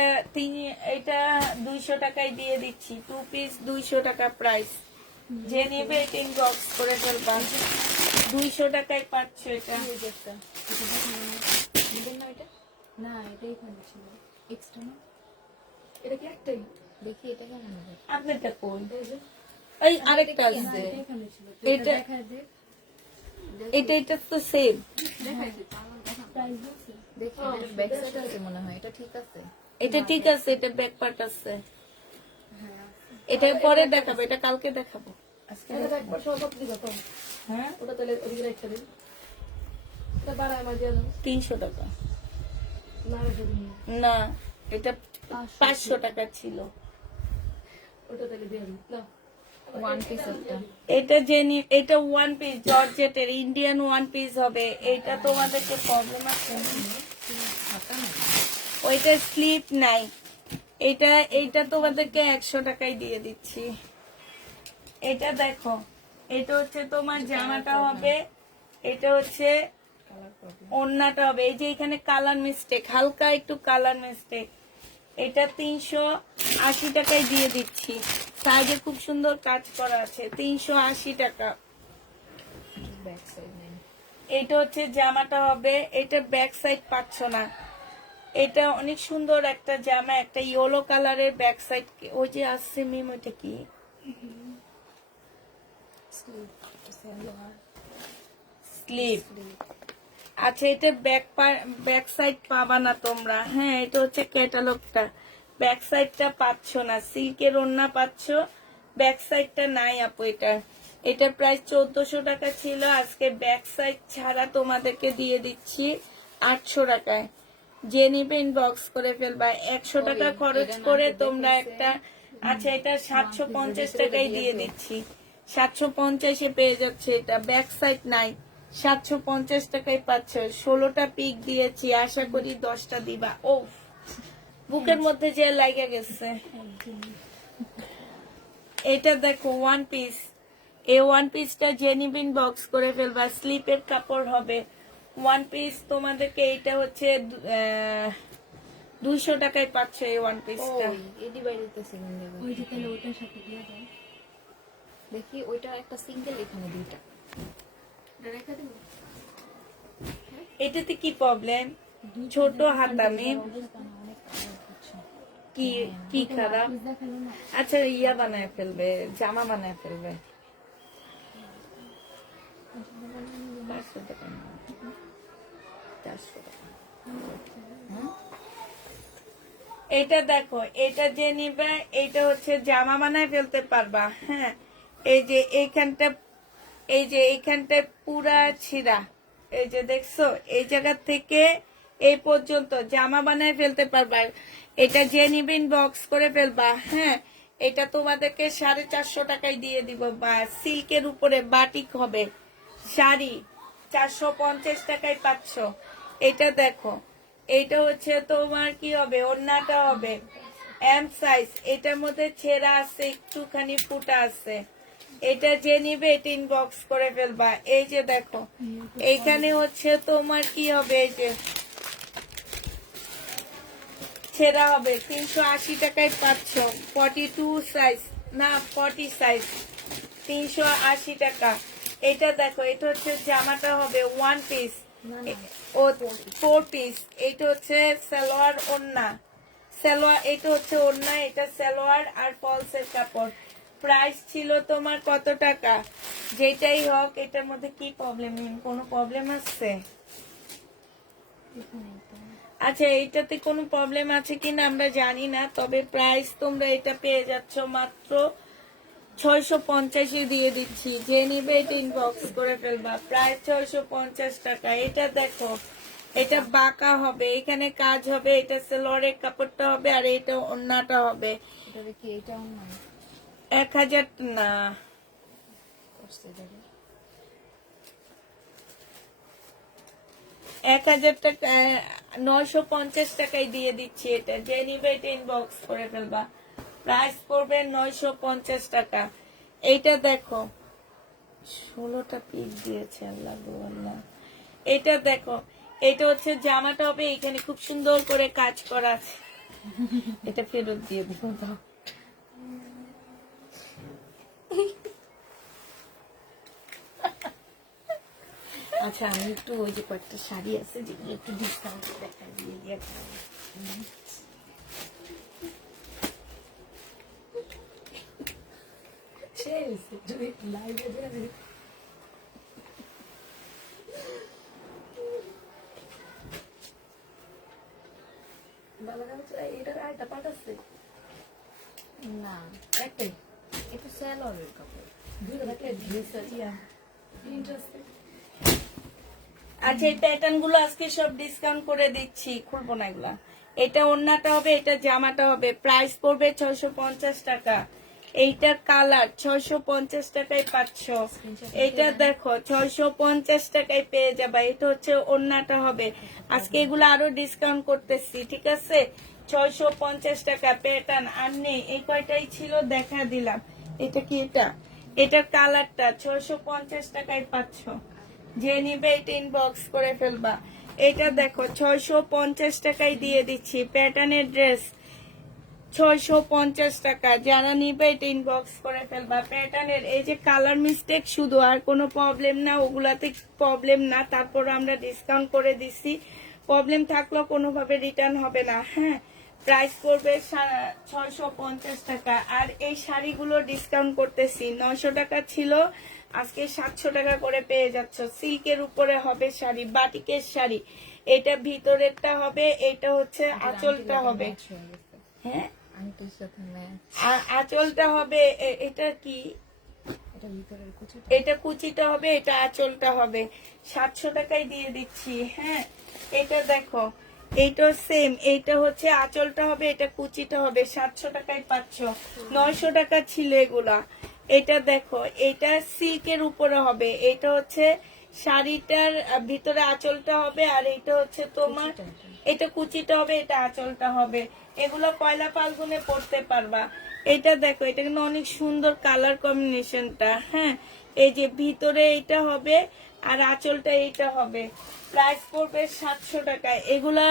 এটা 200 টাকায় দিয়ে দিচ্ছি। 2 পিস 200 টাকা প্রাইস। যে নেবে এটা ইনবক্স করে ফেলবা, 200 টাকায় পাচ্ছ এটা। না এটাই এখানে ছিল এক্সট্রা না। এটা কি একটাই? দেখি এটা কেমন হবে। আপনারটা কোন? এই আরেকটা আছে, এটা এটা তো সেম। দেখি এটা ব্যাক সাইড আছে মনে হয়, এটা ঠিক আছে। এটা ঠিক আছে, এটা ব্যাক পার্ট আছে। এটা পরে দেখাবো, এটা কালকে দেখাবো। আজকে এটা একবার সব কত দিবা তো? হ্যাঁ ওটা তাহলে ওদিকে রাখতে দিন। এটা বাড়ায় আমার দিয়ে দাও। 300 টাকা না রেখে দিন। না, এটা 500 টাকা ছিল। ওটা তাহলে দিয়ে দিন। না ওয়ান পিস একটা। এটা এটা 1 পিস জর্জেটের ইন্ডিয়ান 1 পিস হবে। এটা তোমাদেরকে প্রবলেম আছে, ওইটা স্লিপ নাই। এটা এটা তোমাদেরকে 100 টাকায় দিয়ে দিচ্ছি। এটা দেখো, এটা হচ্ছে তোমার জামাটা হবে, এটা হচ্ছে ওড়নাটা হবে। এই যে এখানে কালার মিস্টেক, হালকা একটু কালার মিস্টেক। এটা 380 টাকায় দিয়ে দিচ্ছি। সাইডে খুব সুন্দর কাজ করা আছে, 380 টাকা। ব্যাক সাইড নেই। এটা হচ্ছে জামাটা হবে, এটা ব্যাক সাইড পাচ্ছ না। এটা অনেক সুন্দর একটা জামা, একটা ইয়েলো কালারের ব্যাক সাইড। ওই যে আসছে মিম, ওইটা কি? স্লিপ। আচ্ছা এটা ব্যাক সাইড পাবা না তোমরা, হ্যাঁ এটা হচ্ছে ক্যাটালগটা। ব্যাক সাইডটা পাচ্ছ না, সিল্কের ওড়না পাচ্ছ, ব্যাক সাইডটা নাই আপু। এটা প্রায় 1400 টাকা ছিল, আজকে ব্যাক সাইড ছাড়া তোমাদেরকে দিয়ে দিচ্ছি 800 টাকায়। যে নিবে ইনবক্স করে ফেলবা। 100 টাকা খরচ করে তোমরা একটা, আচ্ছা এটা 750 টাকায় দিয়ে দিচ্ছি, 750-এ পেয়ে যাচ্ছে। এটা ব্যাক সাইড নাই, 750 টাকায় পাচ্ছ। 16টা পিক দিয়েছি, আশা করি 10টা দিবা। ও বুকের মধ্যে যে লাগা গেছে। এটা দেখো 1 পিস, এই 1 পিসটা জেনিবিন বক্স করে ফেলবা। স্লিপের কাপড় হবে। 1 পিস তোমাদেরকে এটা হচ্ছে 200 টাকায় পাচ্ছ এই 1 পিসটা। এডি বাইরেতে সিঙ্গেল দেবো। ওই যে তাহলে ওটার সাথে দিয়ে দাও। দেখি ওইটা একটা সিঙ্গেল, এখানে দুইটা। রেখে দেব। এটাতে কি প্রবলেম? ছোট হাতা মেম, কি কি খারাপ? আচ্ছা ইয়া বানায় ফেলবে, জামা বানায় ফেলবে। 500 টাকা না, 400 টাকা। এটা দেখো, এটা যে নিবে এটা হচ্ছে জামা বানায় ফেলতে পারবা। হ্যাঁ এই যে এইখানটা পুরা ছিঁড়া, এই যে দেখছো এই জায়গা থেকে এই পর্যন্ত জামা বানায় ফেলতে পারবা। এটা যে নিবেন বক্স করে ফেলবা। হ্যাঁ, এটা তোমাদেরকে 450 টাকায় দিয়ে দিব। বা সিল্কের উপরে বাটিক হবে শাড়ি 450 টাকায় পাচ্ছ। এটা দেখো, এটা হচ্ছে তোমার কি হবে, ওড়নাটা হবে এম সাইজ। এটার মধ্যে ছেঁড়া আছে, একটুখানি ফুটা আছে। এটা যে নিবে এটা ইনবক্স করে ফেলবা। এই যে দেখো, এইখানে হচ্ছে তোমার কি হবে, এই যে ছেঁড়া হবে 380 টাকায় পাচ্ছ। 42 সাইজ না 40 সাইজ 380 টাকা। এটা দেখো, এটা হচ্ছে জামাটা হবে 1 পিস ও 4 পিস। এটা হচ্ছে সালোয়ার ওড়না, সালোয়ার এটা হচ্ছে ওড়না, এটা সালোয়ার আর ফলসের কাপড়। প্রাইস ছিল তোমার কত টাকা? যেটাই হোক, এটার মধ্যে কি প্রবলেম, কোনো প্রবলেম আছে? আচ্ছা, এইটাতে কোনো প্রবলেম আছে কিনা আমরা জানি না, তবে প্রাইস তোমরা এটা পেয়ে যাচ্ছ মাত্র 650 দিয়ে দিচ্ছি। যে নিবে এটা ইনবক্স করে ফেলবা। প্রাইস 650 টাকা। এটা দেখো, এটা বাঁকা হবে, এখানে কাজ হবে, এটা সেলোয়ারের কাপড়টা হবে আর এটা ওড়নাটা হবে। এটা কি এটাও না 1000 না, করতে যাবে 1000 টাকা, 950 টাকায় দিয়ে দিচ্ছি। এটা যে নিবে এটা ইনবক্স করে ফেলবা। প্রাইস পড়বে 950 টাকা। এইটা দেখো, 16টা পিস দিয়েছে, আল্লাহ গো আল্লাহ। এটা দেখো, এটা হচ্ছে জামাটা হবে, এখানে খুব সুন্দর করে কাজ করা আছে। এটা ফেরত দিয়ে দিও, দাও। আচ্ছা, আমি একটু ওই যে কয়েকটা শাড়ি আছে যেগুলো একটু ডিসকাউন্ট দেখা দিয়ে যদি লাইভে দেবে এটার আইটা পাঠাচ্ছে না, একটাই এটা সালোয়ারের কাপড়। দুটো থাকে ড্রেস আছে ইন্টারেস্টিং। আচ্ছা, এই প্যাটার্ন গুলো আজকে সব ডিসকাউন্ট করে দিচ্ছি, খুলবো না এগুলা। এটা ওড়নাটা হবে, এটা জামাটা হবে। প্রাইস পড়বে 650 টাকা। এইটার কালার 650 টাকায় পাচ্ছ। এটা দেখো 650 টাকায় পেয়ে যাবা। এটা হচ্ছে ওড়নাটা হবে। আজকে এগুলো আরো ডিসকাউন্ট করতেছি, ঠিক আছে? 650 টাকা প্যাটার্ন আর নেই, এই কয়টাই ছিল দেখা দিলাম। এটা কি, এটা এটার কালারটা 650 টাকায় পাচ্ছ। যে নিবে এটা ইনবক্স করে ফেলবা। এটা দেখো 650 টাকায় দিয়ে দিচ্ছি। প্যাটার্নের ড্রেস 650 টাকা। যারা নিবে এটা ইনবক্স করে ফেলবা। প্যাটার্নের এই যে কালার মিস্টেক শুধু, আর কোনো প্রবলেম না, ওগুলাতে প্রবলেম না। তারপর আমরা ডিসকাউন্ট করে দিচ্ছি, প্রবলেম থাকলেও কোনোভাবে রিটার্ন হবে না। হ্যাঁ, প্রাইস পড়বে 650 টাকা। আর এই শাড়িগুলো ডিসকাউন্ট করতেছি, 900 টাকা ছিল, আজকে 700 টাকা করে পেয়ে যাচ্ছ। সিল্কের উপরে হবে শাড়ি, বাটিকের শাড়ি। এটা ভিতরেরটা হবে, এটা হচ্ছে আঁচলটা হবে। হ্যাঁ, আংটির সাথে ম্যাচ। আর আঁচলটা হবে, এটা কি, এটা ভিতরের কুচিটা। এটা কুচিটা হবে, এটা আঁচলটা হবে। 700 টাকায় দিয়ে দিচ্ছি। হ্যাঁ, এটা দেখো, এইটা সেম, এইটা হচ্ছে আঁচলটা হবে, এটা কুচিটা হবে। 700 টাকায় পাচ্ছ। 900 টাকা ছিল এগুলা। এটা দেখো, এটা সিল্কের উপরে হবে, এটা হচ্ছে শাড়িটার ভিতরে আঁচলটা হবে, আর এটা হচ্ছে তোমার, এটা কুচিটা হবে, এটা আঁচলটা হবে। এগুলো পয়লা ফাল্গুনে পড়তে পারবা। এটা দেখো, এটা কিন্তু অনেক সুন্দর কালার কম্বিনেশনটা। হ্যাঁ, এই যে ভিতরে এটা হবে আর আঁচলটা এইটা হবে। প্রাইস পড়বে 700 টাকা। এগুলা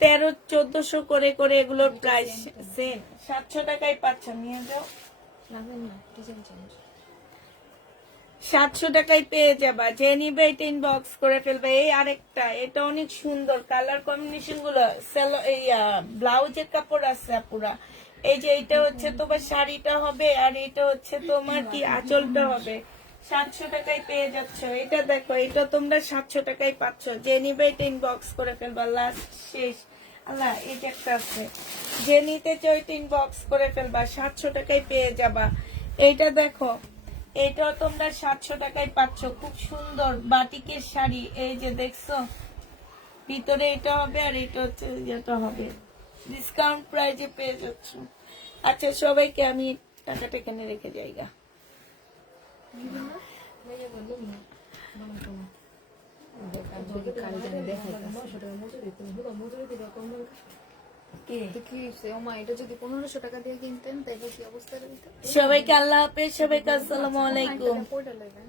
1300-1400 করে করে এগুলোর প্রাইস সেম। 700 টাকায় পাচ্ছ, নিয়ে যাও। লাগবে না, ডিজাইন চেঞ্জ। 700 টাকায় পেয়ে যাবা। যে নিবে এটা ইনবক্স করে ফেলবে। এই আরেকটা, এটা অনেক সুন্দর কালার কম্বিনেশন গুলো। ব্লাউজের কাপড় আছে পুরা। এই যে এটা হচ্ছে তোমার শাড়িটা হবে, আর এটা হচ্ছে তোমার কি আঁচলটা হবে। 700 টাকায় পেয়ে যাচ্ছ। এটা দেখো, এটা তোমরা 700 টাকায় পাচ্ছ। যে নিবে এটা ইনবক্স করে ফেলবা। লাস্ট শেষ, আল্লাহ, এই যে একটা আছে। যে নিতে চাও এটা ইনবক্স করে ফেলবা। 700 টাকায় পেয়ে যাবা। এইটা দেখো, এটা তোমরা 700 টাকায় পাচ্ছ। খুব সুন্দর বাটিকের শাড়ি, এই যে দেখছো, ভিতরে এটা হবে আর এটা হচ্ছে যেটা হবে, ডিসকাউন্ট প্রাইজে পেয়ে যাচ্ছ। আচ্ছা সবাইকে আমি টাকাটা এখানে রেখে যাইগা। কাল জানি দেখাইতাছে। তো কি হইছে? ও মা, এটা যদি 1500 টাকা দিয়ে কিনতেন তাহলে কি অবস্থা হইতো? সবাইকে আল্লাহ হাফেজ, সবাইকে আসসালামু আলাইকুম। এটা পড়ে লইবেন।